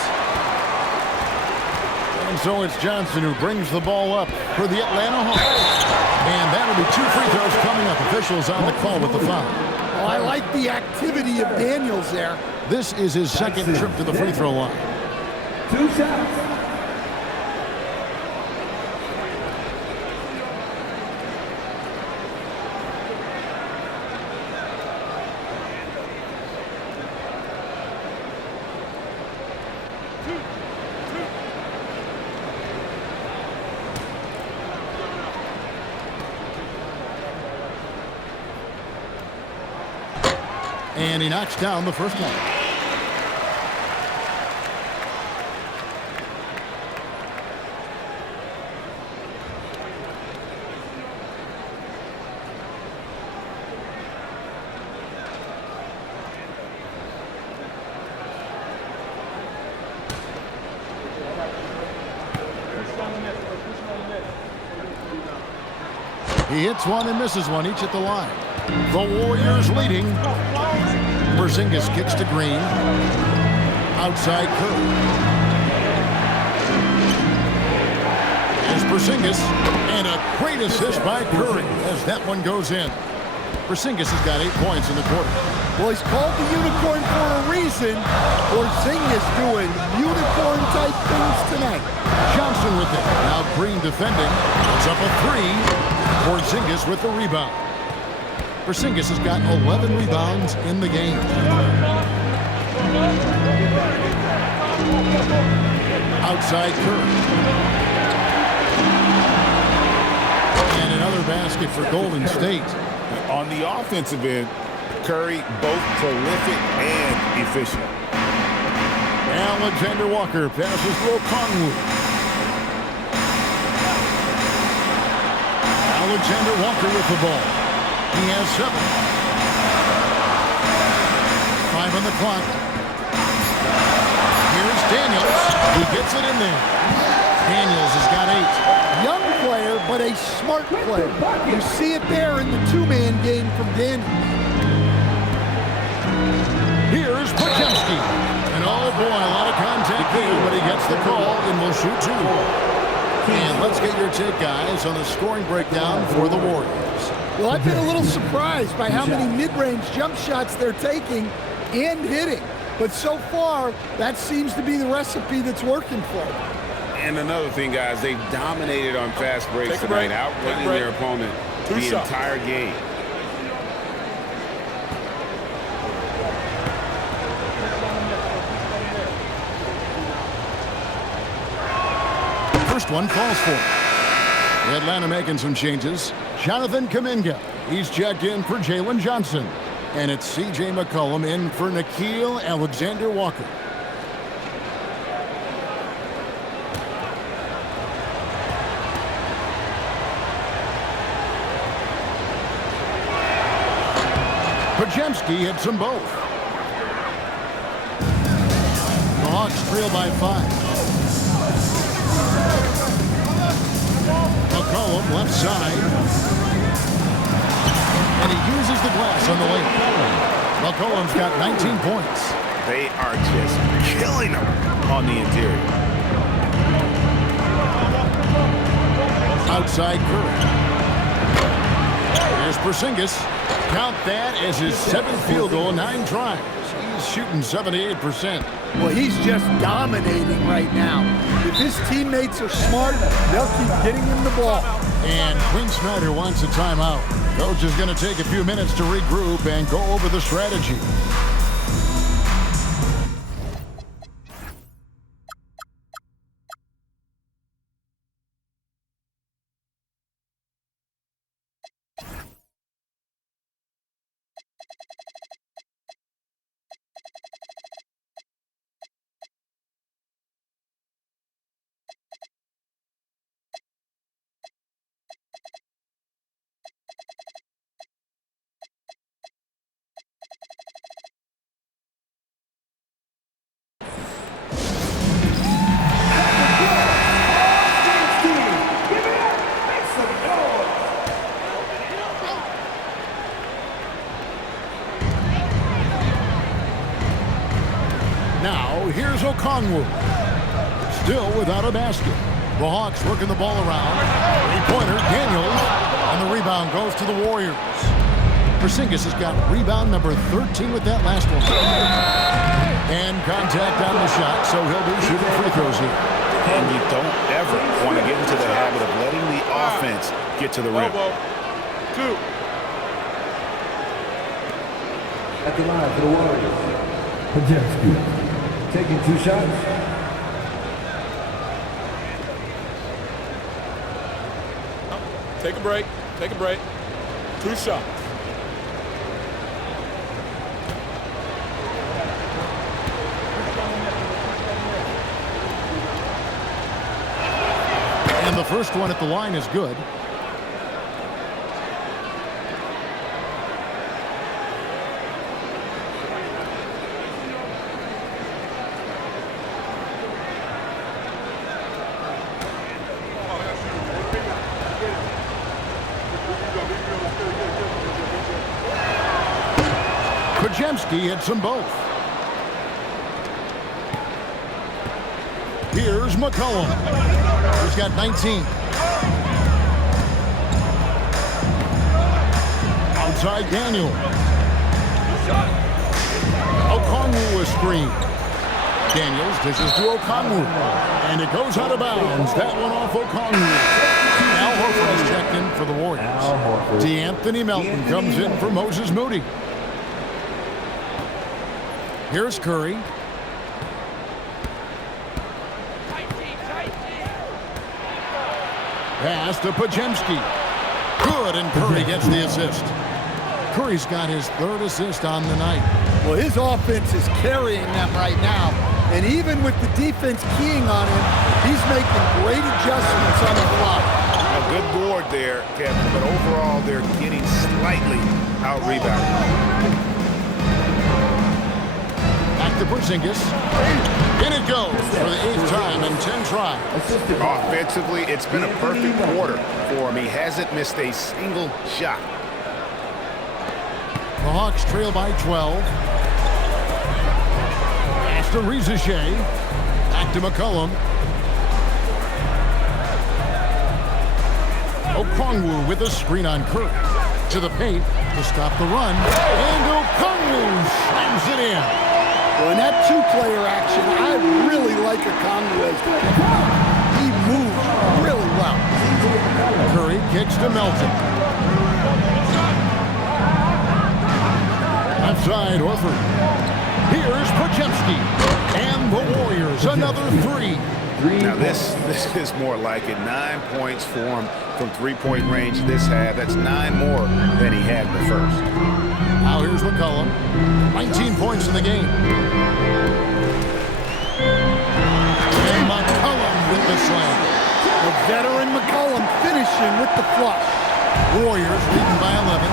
And so it's Johnson who brings the ball up for the Atlanta Hawks. And that'll be 2 free throws coming up. Officials on the call with the foul. Well, I like the activity of Daniels there. This is his second trip to the free throw line. 2 shots. And he knocks down the first one. He hits one and misses one, each at the line. The Warriors leading. Porzingis kicks to Green. Outside Curry. There's Porzingis. And a great assist by Curry as that one goes in. Porzingis has got 8 points in the quarter. Well, he's called the unicorn for a reason. Porzingis doing unicorn-type things tonight. Johnson with it. Now Green defending. Puts up a 3. Porzingis with the rebound. Porzingis has got 11 rebounds in the game. Outside Curry. And another basket for Golden State. On the offensive end, Curry both prolific and efficient. Alexander Walker passes to Okongwu. Alexander Walker with the ball. He has 7. 5 on the clock. Here's Daniels. He gets it in there. Daniels has got 8. Young player, but a smart player. You see it there in the 2-man game from Daniels. Here's Porzingis. And oh boy, a lot of contact there, but he gets the call and will shoot 2. And let's get your take, guys, on the scoring breakdown for the Warriors. Well, I've been a little surprised by how many mid-range jump shots they're taking and hitting. But so far, that seems to be the recipe that's working for them. And another thing, guys, they've dominated on fast breaks tonight, outrunning their opponent the entire game. First one falls for him. Atlanta making some changes. Jonathan Kuminga. He's checked in for Jalen Johnson. And it's C.J. McCollum in for Nickeil Alexander-Walker. Porzingis hits them both. The Hawks trail by 5. McCollum left side. And he uses the glass on the lane. McCollum's got 19 points. They are just killing them on the interior. Outside Curry. Here's Porzingis. Count that as his 7th field goal in 9 tries. He's shooting 78%. Well, he's just dominating right now. If his teammates are smart, they'll keep getting him the ball. And Quinn Snyder wants a timeout. Coach is going to take a few minutes to regroup and go over the strategy. here's Okongwu. Still without a basket. The Hawks working the ball around. Three-pointer, Daniels. And the rebound goes to the Warriors. Porzingis has got rebound number 13 with that last one. And contact on the shot, so he'll be shooting free throws here. And you don't ever want to get into the habit of letting the offense get to the rim. Two. At the line for the Warriors, Porzingis taking 2 shots. Take a break. Take a break. 2 shots. And the first one at the line is good. Porzingis hits them both. Here's McCollum. He's got 19. Outside Daniel. Okongwu a screen. Daniels dishes to Okongwu. And it goes out of bounds. That one off Okongwu. Al Horford is checked in for the Warriors. D'Anthony Melton comes in for Moses Moody. Here's Curry. Pass to Porzingis. Good, and Curry gets the assist. Curry's got his 3rd assist on the night. Well, his offense is carrying them right now. And even with the defense keying on him, he's making great adjustments on the fly. A good board there, Kevin, but overall they're getting slightly out-rebounded. Back to Porzingis. In it goes for the 8th time in 10 tries. Offensively, it's been a perfect quarter for him. He hasn't missed a single shot. The Hawks trail by 12. Pass to Shai. Back to McCollum. Okongwu with a screen on Curry. To the paint to stop the run. And Okongwu slams it in. Well, in that 2-player action, I really like Okongwu as the kicker. He moves really well. Curry kicks to Melton. Left side, Horford. Here's Porzingis. And the Warriors, another 3. Now this is more like it. 9 points for him from 3-point range this half. That's 9 more than he had in the first. Now here's McCollum. 19 points in the game. And McCollum with the slam. The veteran McCollum finishing with the flush. Warriors leading by 11.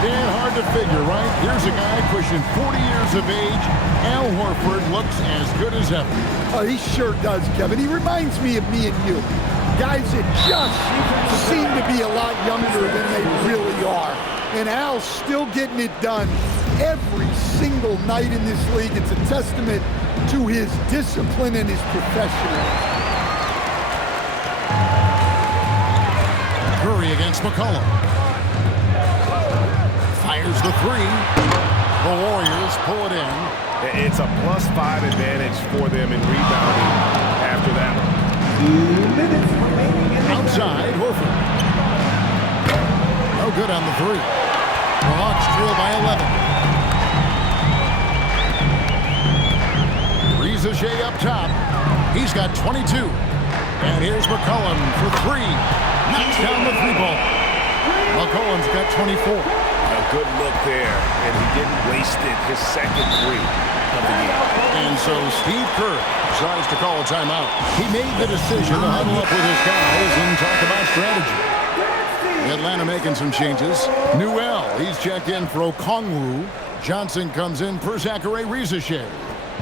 Stand hard to figure, right? Here's a guy pushing 40 years of age. Al Horford looks as good as ever. Oh, he sure does, Kevin. He reminds me of me and you. Guys that just seem to be a lot younger than they really are. And Al's still getting it done every single night in this league. It's a testament to his discipline and his professionalism. Curry against McCollum. Fires the 3. The Warriors pull it in. It's a +5 advantage for them in rebounding after that one. 2 minutes remaining. Outside, Horford. No good on the 3. The Hawks trail by 11. Shai up top. He's got 22. And here's McCollum for 3. Knocks down the 3-ball. McCollum's got 24. A good look there, and he didn't waste it. His second 3 of the game. And so Steve Kerr decides to call a timeout. He made the decision to huddle up with his guys and talk about strategy. Atlanta making some changes. Newell, he's checked in for Okongwu. Johnson comes in for Zachary Shai.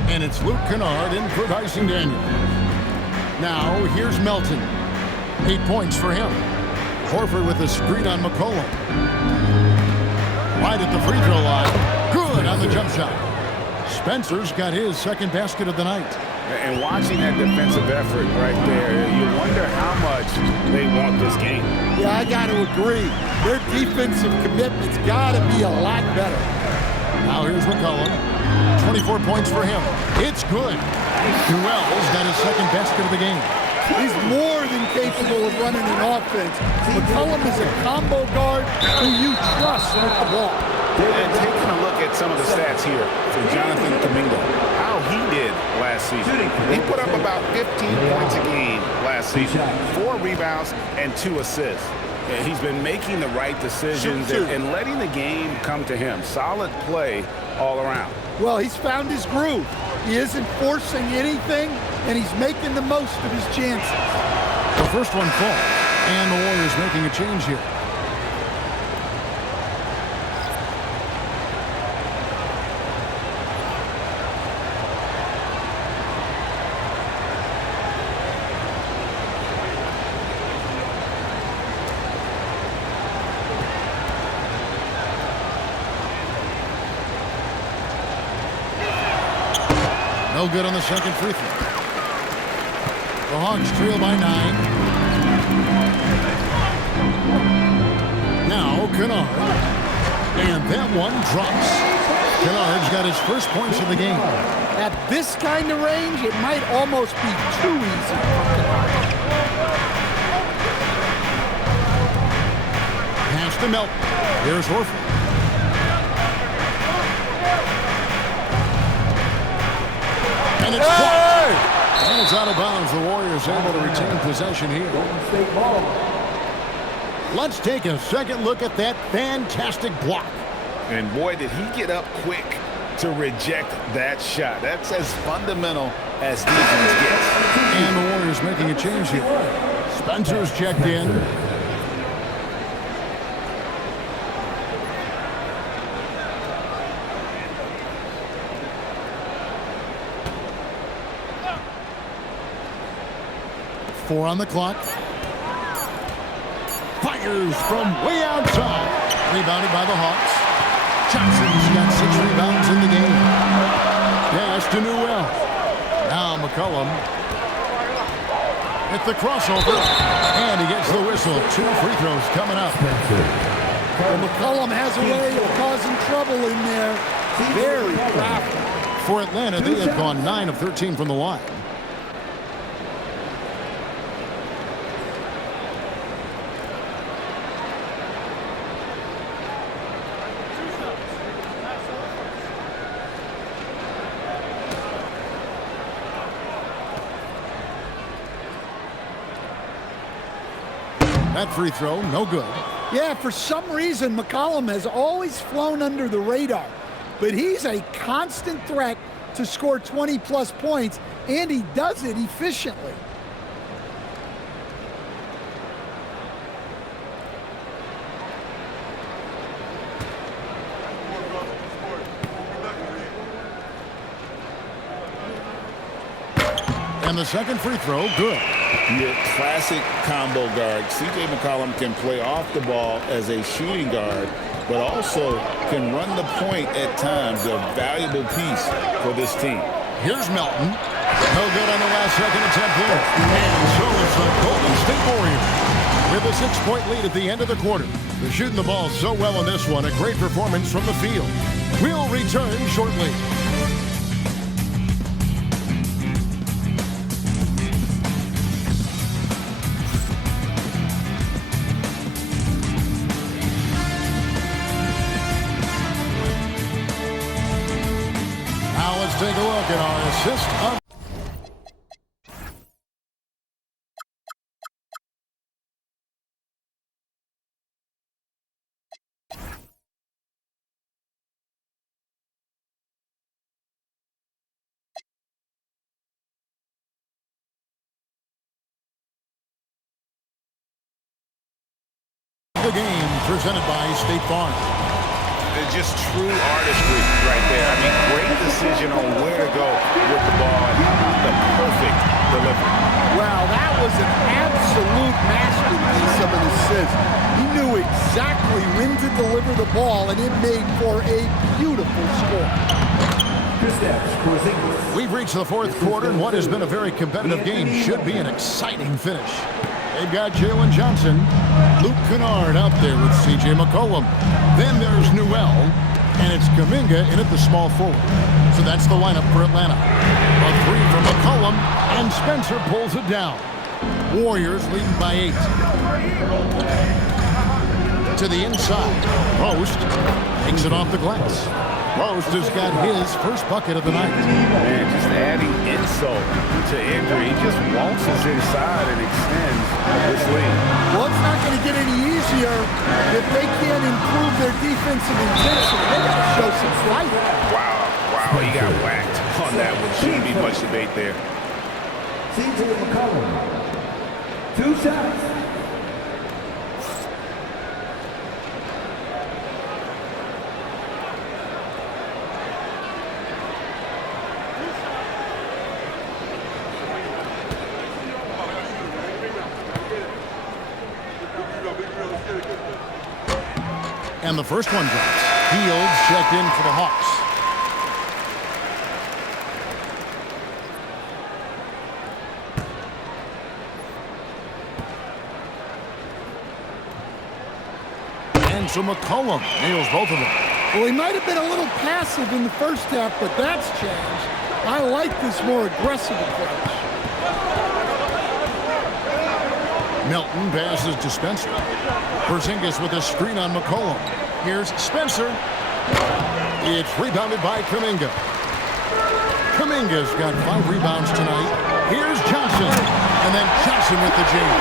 And it's Luke Kennard in for Dyson Daniel. Now, here's Melton. 8 points for him. Horford with a screen on McCollum. Right at the free throw line. Good on the jump shot. Spencer's got his second basket of the night. And watching that defensive effort right there, you wonder how much they want this game. Yeah, I got to agree. Their defensive commitment's got to be a lot better. Now here's McCollum. 24 points for him. It's good. Duell's got his second basket of the game. He's more than capable of running an offense. McCollum is a combo guard who you trust with the ball. And taking a look at some of the stats here for Jonathan Kuminga, how he did last season. He put up about 15 points a game last season, 4 rebounds and 2 assists. And he's been making the right decisions and letting the game come to him. Solid play all around. Well, he's found his groove. He isn't forcing anything, and he's making the most of his chances. The first one falls, and the Warriors making a change here. No good on the second free throw. The Hawks trail by 9. Now Kennard. And that one drops. Kennard's got his first points of the game. At this kind of range, it might almost be too easy for Kennard. Pass to Melton. Here's Horford. And it's blocked. And it's out of bounds. The Warriors able to retain possession here. Let's take a second look at that fantastic block. And boy, did he get up quick to reject that shot. That's as fundamental as defense gets. And the Warriors making a change here. Spencer's checked in. Four on the clock. Fires from way outside. Rebounded by the Hawks. Johnson's got 6 rebounds in the game. Pass to Newell. Now McCollum at the crossover. And he gets the whistle. 2 free throws coming up. Well, McCollum has a way of causing trouble in there. Very crafty. For Atlanta, they have gone 9 of 13 from the line. That free throw, no good. Yeah, for some reason, McCollum has always flown under the radar. But he's a constant threat to score 20-plus points, and he does it efficiently. And the second free throw, good. Your classic combo guard. C.J. McCollum can play off the ball as a shooting guard, but also can run the point at times, a valuable piece for this team. Here's Melton. No good on the last second attempt there. And so it's the Golden State Warriors with a 6-point lead at the end of the quarter. They're shooting the ball so well in this one. A great performance from the field. We'll return shortly. Let's take a look at our assist of the game presented by State Farm. Just true artistry right there. I mean, great decision on where to go with the ball. And how about the perfect delivery? Wow, that was an absolute masterpiece of an assist. He knew exactly when to deliver the ball, and it made for a beautiful score. Kristaps, Porzingis. We've reached the fourth quarter, and what has been a very competitive game should be an exciting finish. They've got Jalen Johnson, Luke Kennard out there with C.J. McCollum. Then there's Newell, and it's Kuminga in at the small forward. So that's the lineup for Atlanta. A three from McCollum, and Spencer pulls it down. Warriors leading by 8. To the inside. Post takes it off the glass. Post has got his first bucket of the night. Man, just adding insult to injury. He just waltzes inside and extends this lead. Well, it's not going to get any easier if they can't improve their defensive intensity. They got to show some fight. Wow, he got whacked on that one. Shouldn't be much debate there. C.J. McCollum. 2 shots. And the first one drops. Fields checked in for the Hawks. And so McCollum nails both of them. Well, he might have been a little passive in the first half, but that's changed. I like this more aggressive approach. Melton passes to Spencer. Porzingis with a screen on McCollum. Here's Spencer. It's rebounded by Kuminga. Kuminga's got 5 rebounds tonight. Here's Johnson. And then Johnson with the jam.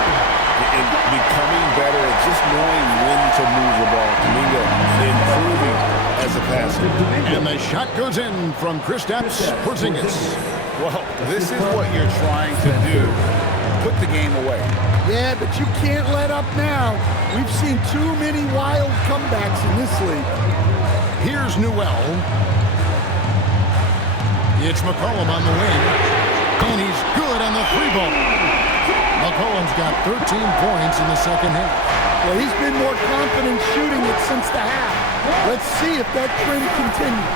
And becoming better at just knowing when to move the ball. Kuminga improving as a passer. And the shot goes in from Kristaps Porzingis. Well, this is what you're trying to do. Put the game away. Yeah, but you can't let up now. We've seen too many wild comebacks in this league. Here's Newell. It's McCollum on the wing. And he's good on the 3-ball. McCollum's got 13 points in the second half. Well, he's been more confident shooting it since the half. Let's see if that trend continues.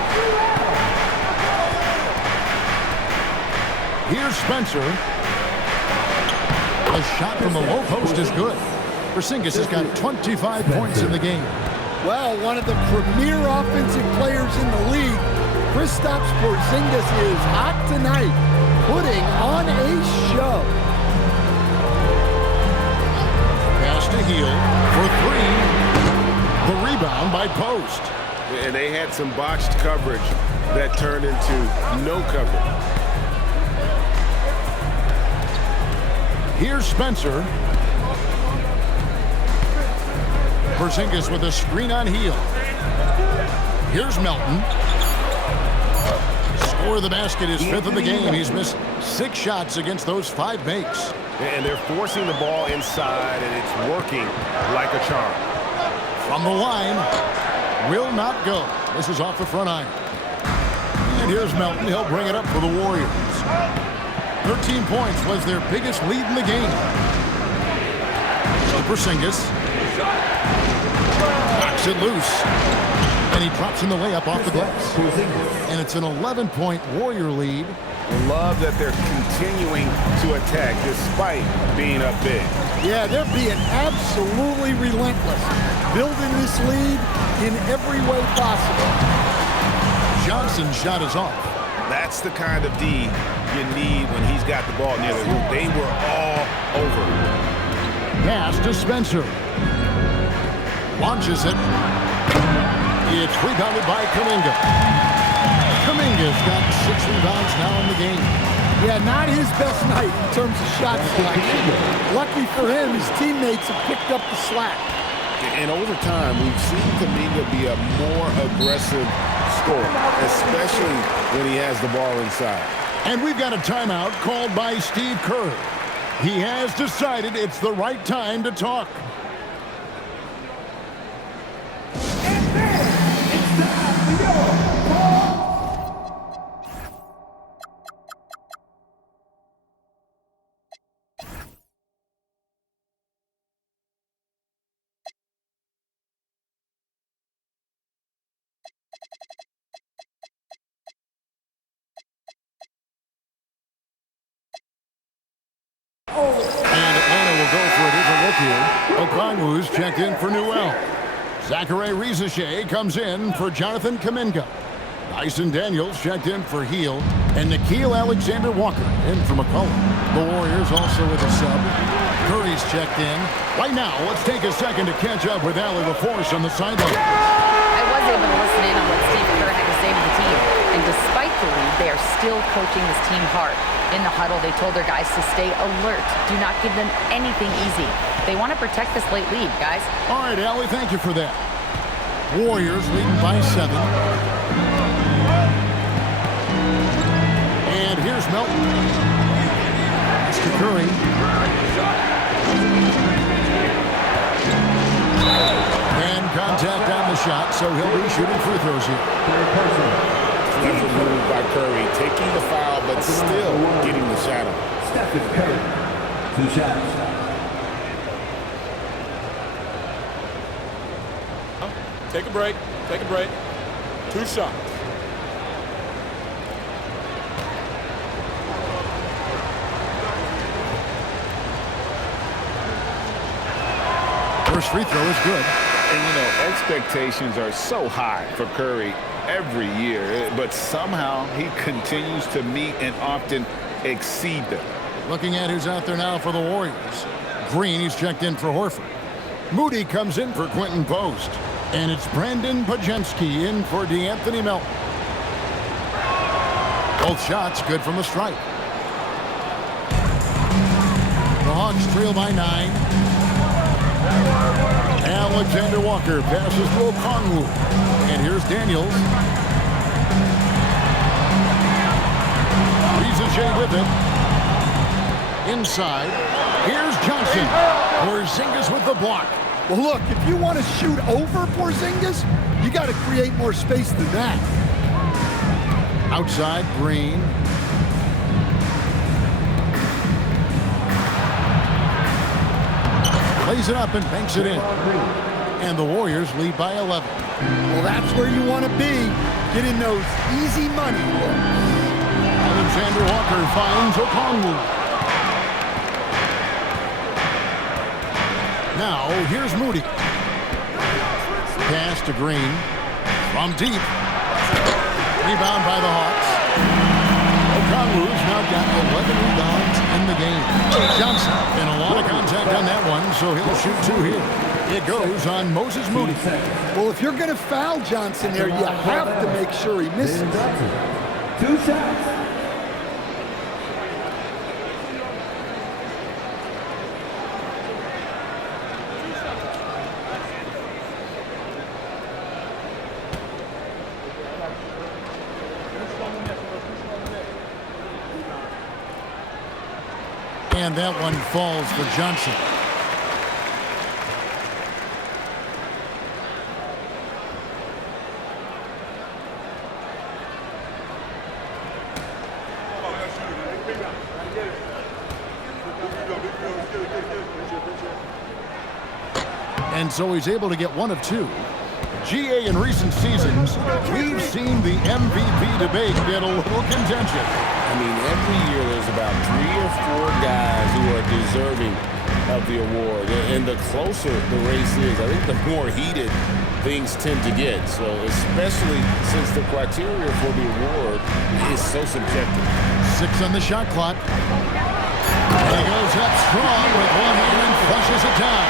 Here's Spencer. A shot from the low post is good. Porzingis has got 25 points in the game. Well, one of the premier offensive players in the league, Kristaps Porzingis is hot tonight, putting on a show. Pass to Hill for 3. The rebound by Post. And they had some botched coverage that turned into no coverage. Here's Spencer. Porzingis with a screen on Hill. Here's Melton. Score of the basket is 5th of the game. He's missed 6 shots against those 5 makes. And they're forcing the ball inside, and it's working like a charm. From the line, will not go. This is off the front iron. And here's Melton. He'll bring it up for the Warriors. 13 points was their biggest lead in the game. So Porzingis knocks it loose. And he drops in the layup off the glass. And it's an 11-point Warrior lead. Love that they're continuing to attack despite being up big. Yeah, they're being absolutely relentless, building this lead in every way possible. Johnson's shot is off. That's the kind of D you need when he's got the ball near the hoop. They were all over. Pass to Spencer. Launches it. It's rebounded by Kuminga. Kuminga's got 6 rebounds now in the game. Yeah, not his best night in terms of shot selection. Lucky for him, his teammates have picked up the slack. And over time, we've seen Kuminga be a more aggressive scorer, especially when he has the ball inside. And we've got a timeout called by Steve Kerr. He has decided it's the right time to talk. Okongwu's checked in for Newell. Zachary Rizichet comes in for Jonathan Kuminga. Dyson Daniels checked in for Heel. And Nikhil Alexander-Walker in for McCollum. The Warriors also with a sub. Curry's checked in. Right now, let's take a second to catch up with Allie LaForce on the sideline. I was able to listen in on what Steve Kerr had to say to the team. And despite the lead, they are still coaching this team hard. In the huddle, they told their guys to stay alert. Do not give them anything easy. They want to protect this late lead, guys. All right, Allie, thank you for that. Warriors leading by 7. And here's Melton. It's to Curry. And contact on the shot, so he'll be shooting free throws here. Clever move by Curry, taking the foul, but still getting the shot off. Stephen Curry. 2 shots. Take a break. Take a break. 2 shots. First free throw is good. And, you know, expectations are so high for Curry every year, but somehow he continues to meet and often exceed them. Looking at who's out there now for the Warriors. Green, he's checked in for Horford. Moody comes in for Quentin Post. And it's Brandon Podziemski in for DeAnthony Melton. Both shots good from the stripe. The Hawks trail by 9. Alexander Walker passes to Okongwu. And here's Daniels. Rizichet with it. Inside. Here's Johnson. Porzingis with the block. Well, look, if you want to shoot over Porzingis, you got to create more space than that. Outside, Green. Plays it up and banks it in. And the Warriors lead by 11. Well, that's where you want to be, getting those easy money looks. Alexander Walker finds Okongwu. Now, here's Moody. Pass to Green. From deep. Rebound by the Hawks. Okongwu's now got 11 rebounds in the game. Johnson in a lot of contact on that one, so he'll shoot 2 here. It goes on Moses Moody. Well, if you're going to foul Johnson there, you have to make sure he misses. 2 shots. And that one falls for Johnson. And so he's able to get 1 of 2. GA, in recent seasons, we've seen the MVP debate get a little contentious. I mean, every year there's about 3 or 4 guys who are deserving of the award. And the closer the race is, I think the more heated things tend to get. So especially since the criteria for the award is so subjective. 6 on the shot clock. And he goes up strong with 1 hand and flushes it down.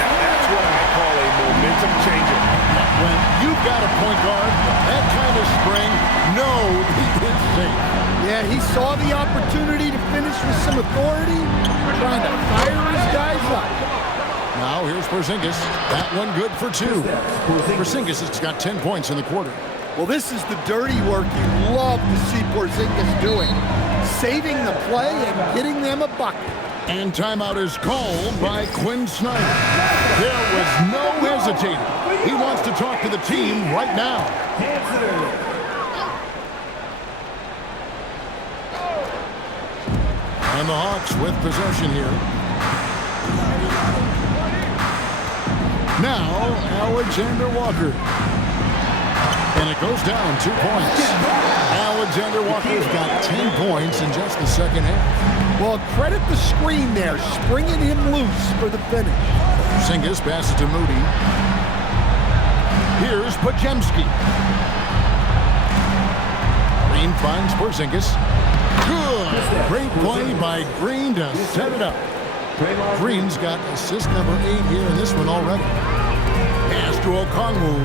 Now that's what I call a momentum changer. When you've got a point guard, that kind of spring, no, he is safe. Yeah, he saw the opportunity to finish with some authority, trying to fire his guys up. Now here's Porzingis. That one good for 2. Porzingis has got 10 points in the quarter. Well, this is the dirty work you love to see Porzingis doing. Saving the play and getting them a bucket. And timeout is called by Quinn Snyder. There was no hesitating. He wants to talk to the team right now. And the Hawks with possession here. Now, Alexander Walker. And it goes down 2 points. Alexander Walker's got 10 points in just the second half. Well, credit the screen there, springing him loose for the finish. Porzingis passes to Moody. Here's Podziemski. Green finds Porzingis. Good. Great play by Green to set it up. Green's got assist number 8 here in this one already. Pass to Okongwu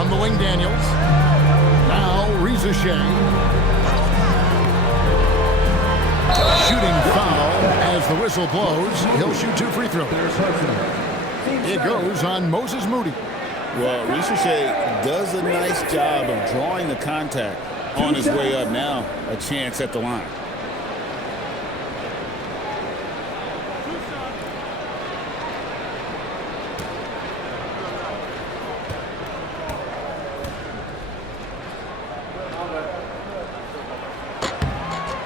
on the wing, Daniels. Now Shai. Shooting foul as the whistle blows. He'll shoot 2 free throws. It goes on Moses Moody. Well, Shai does a nice job of drawing the contact on his way up. Now a chance at the line.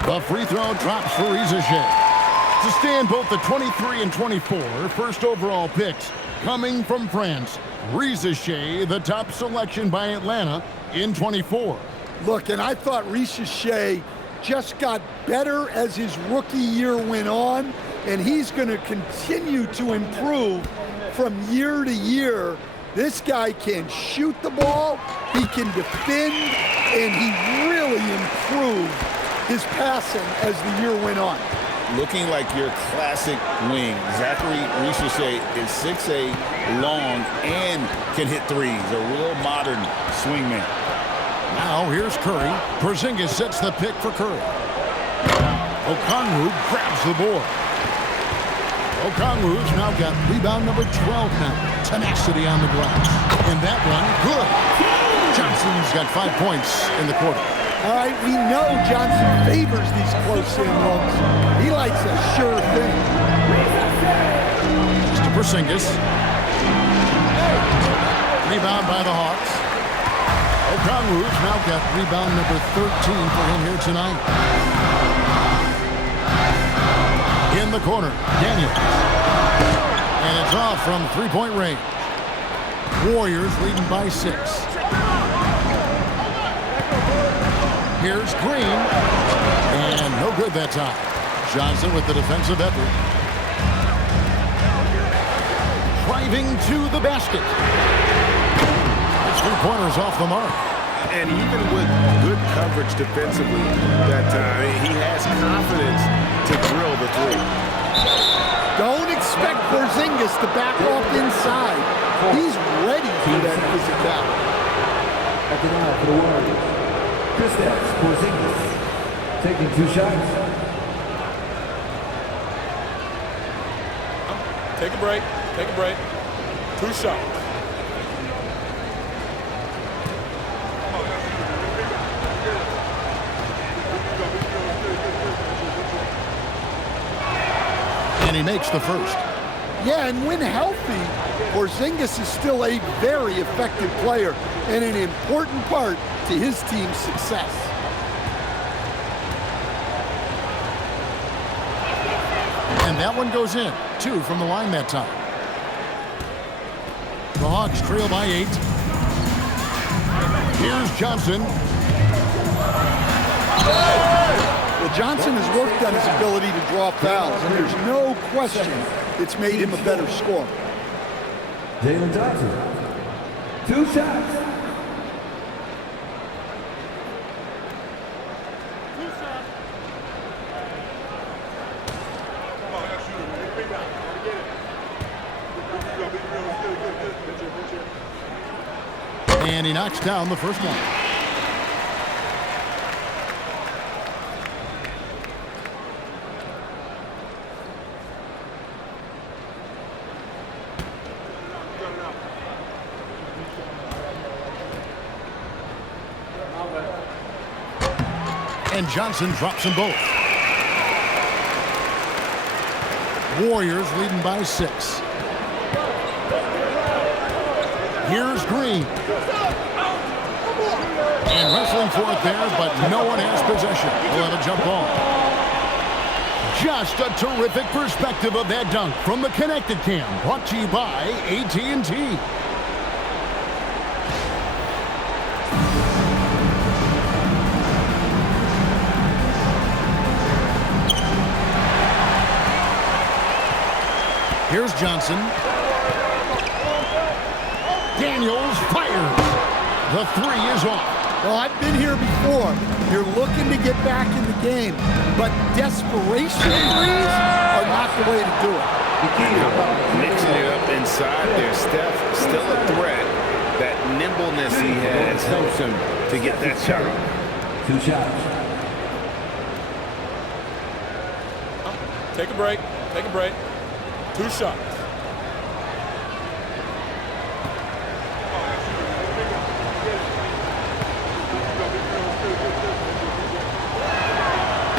The free throw drops for Shai. To stand both the 23 and 24 first overall picks coming from France, Shai, the top selection by Atlanta in 24. Look, and I thought Shai just got better as his rookie year went on, and he's going to continue to improve from year to year. This guy can shoot the ball, he can defend, and he really improved his passing as the year went on. Looking like your classic wing. Zachary Shai is 6'8", long, and can hit threes. A real modern swingman. Now here's Curry. Porzingis sets the pick for Curry. Okongwu grabs the board. Okongwu's now got rebound number 12 now. Tenacity on the glass. And that one, good. Johnson's got 5 points in the quarter. All right, we know Johnson favors these close-in looks. He likes a sure thing. To Porzingis. Rebound by the Hawks. Okongwu's now got rebound number 13 for him here tonight. In the corner, Daniels. And it's off from three-point range. Warriors leading by 6. Here's Green, and no good that time. Johnson with the defensive effort. Driving to the basket. His three-pointer's off the mark. And even with good coverage defensively that time, he has confidence to drill the three. Don't expect Porzingis to back off inside. He's ready for that physicality. At the line for the Warriors, Kristaps, Porzingis, taking 2 shots. Take a break. Take a break. 2 shots. And he makes the first. Yeah, and when healthy, Porzingis is still a very effective player and an important part to his team's success. And that one goes in. 2 from the line that time. The Hawks trail by 8. Here's Johnson. Well, Johnson has worked on his ability to draw fouls, and there's no question it's made him a better scorer. Jalen Johnson, 2 shots. And he knocks down the first one. And Johnson drops them both. Warriors leading by 6. Here's Green. And wrestling for it there, but no one has possession. We'll have a jump ball. Just a terrific perspective of that dunk from the Connected Cam, brought to you by AT&T. Here's Johnson. McDaniels fires. The three is off. Well, I've been here before. You're looking to get back in the game, but desperation threes are not the way to do it. Mixing it up inside there. Steph still a threat. That nimbleness he has helps him to get that shot off. 2 shots. Take a break. Take a break. 2 shots.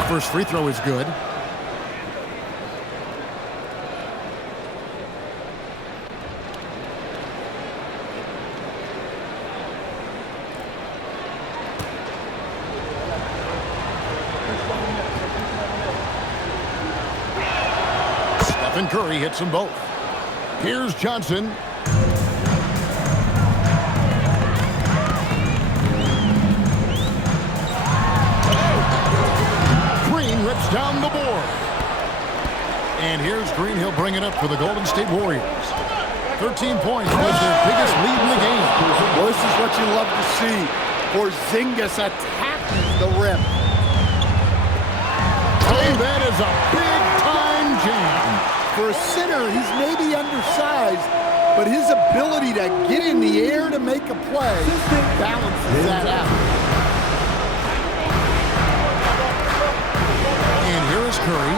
First free throw is good. Stephen Curry hits them both. Here's Johnson. Rips down the board. And here's Green. He'll bring it up for the Golden State Warriors. 13 points was their biggest lead in the game. Well, this is what you love to see. Porzingis attacking the rim. Oh, that is a big-time jam. For a center, he's maybe undersized, but his ability to get in the air to make a play balances that out. And here is Curry.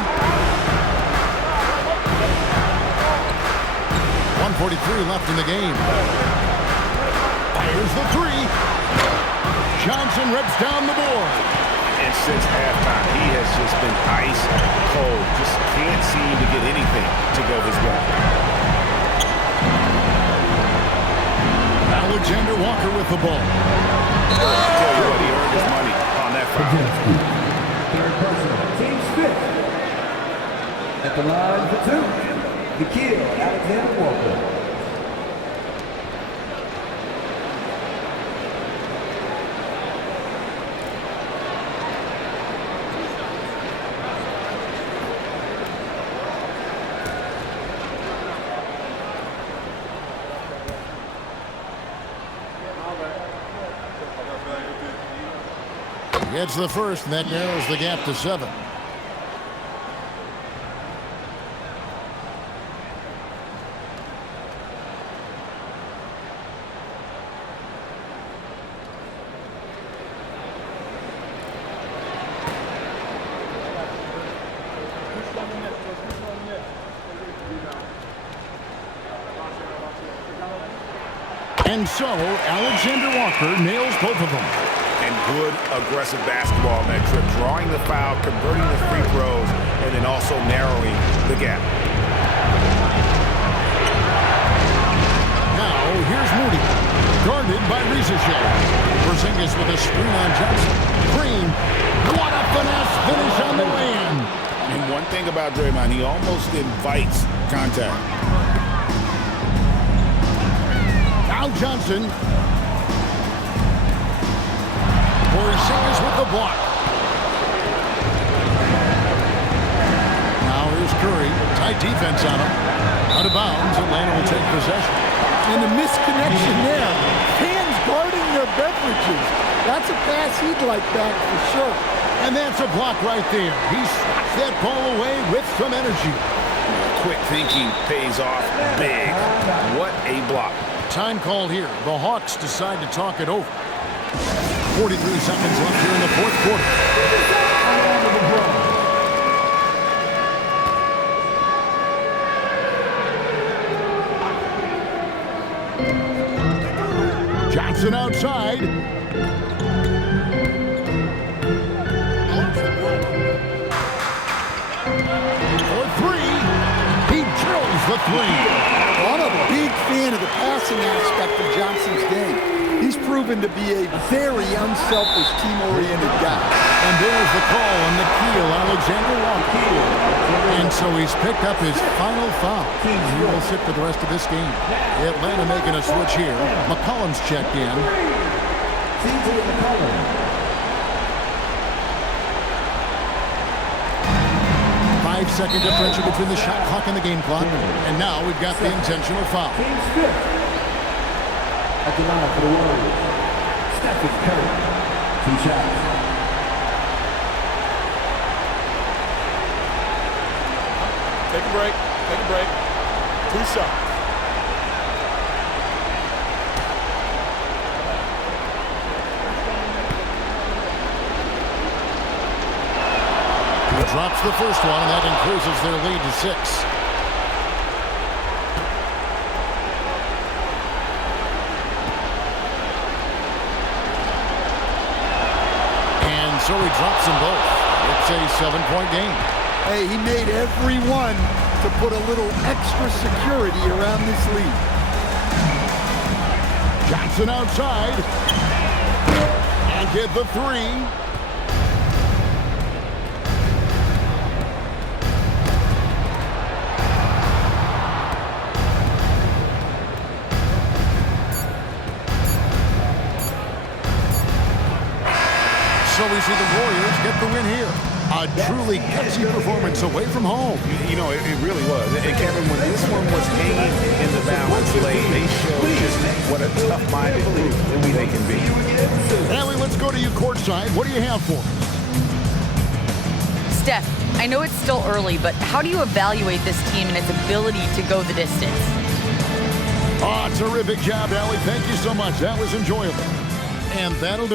1:43 left in the game. Fires the three. Johnson rips down the board. And since halftime, he has just been ice cold. Just can't seem to get anything to go his way. Alexander Walker with the ball. I'll tell you what, he earned his money on that foul. Third personal. Team's fifth. At the line for 2. Shai Alexander Walker. Gets the first, and that narrows the gap to 7. And so, Alexander Walker nails both of them. And good aggressive basketball on that trip, drawing the foul, converting the free throws, and then also narrowing the gap. Now, here's Moody, guarded by Shai. Porzingis with a screen on Johnson. Green, what a finesse finish on the lay-in. And one thing about Draymond, he almost invites contact. Now Johnson. Porzingis with the block. Now here's Curry. Tight defense on him. Out of bounds. Atlanta will take possession. And the misconnection there. Fans guarding their beverages. That's a pass he'd like back for sure. And that's a block right there. He swats that ball away with some energy. Quick thinking pays off big. What a block. Time called here. The Hawks decide to talk it over. 43 seconds left here in the fourth quarter. Johnson outside. For 3. He drills the 3. I'm a big fan of the passing aspect of Johnson's game. He's proven to be a very unselfish, team-oriented guy. And there's the call on Nikhil Alexander Walker. And so he's picked up his final foul. He will sit for the rest of this game. Atlanta making a switch here. McCollum's checked in. 5-second differential between the shot clock and the game clock. And now we've got the intentional foul. At the line for the Warriors, Stephen Curry. 2 shots. Take a break. Take a break. 2 shots. He drops the first one, and that increases their lead to 6. And so he drops them both. It's a 7-point game. Hey, he made every one to put a little extra security around this lead. Johnson outside. And get the 3. So we see the Warriors get the win here. A truly gutsy performance away from home. You know, it really was. And Kevin, when this one was hanging in the balance lane, they showed just what a tough-minded group they can be. Allie, let's go to you courtside. What do you have for us? Steph, I know it's still early, but how do you evaluate this team and its ability to go the distance? Oh, terrific job, Allie. Thank you so much. That was enjoyable. And that'll do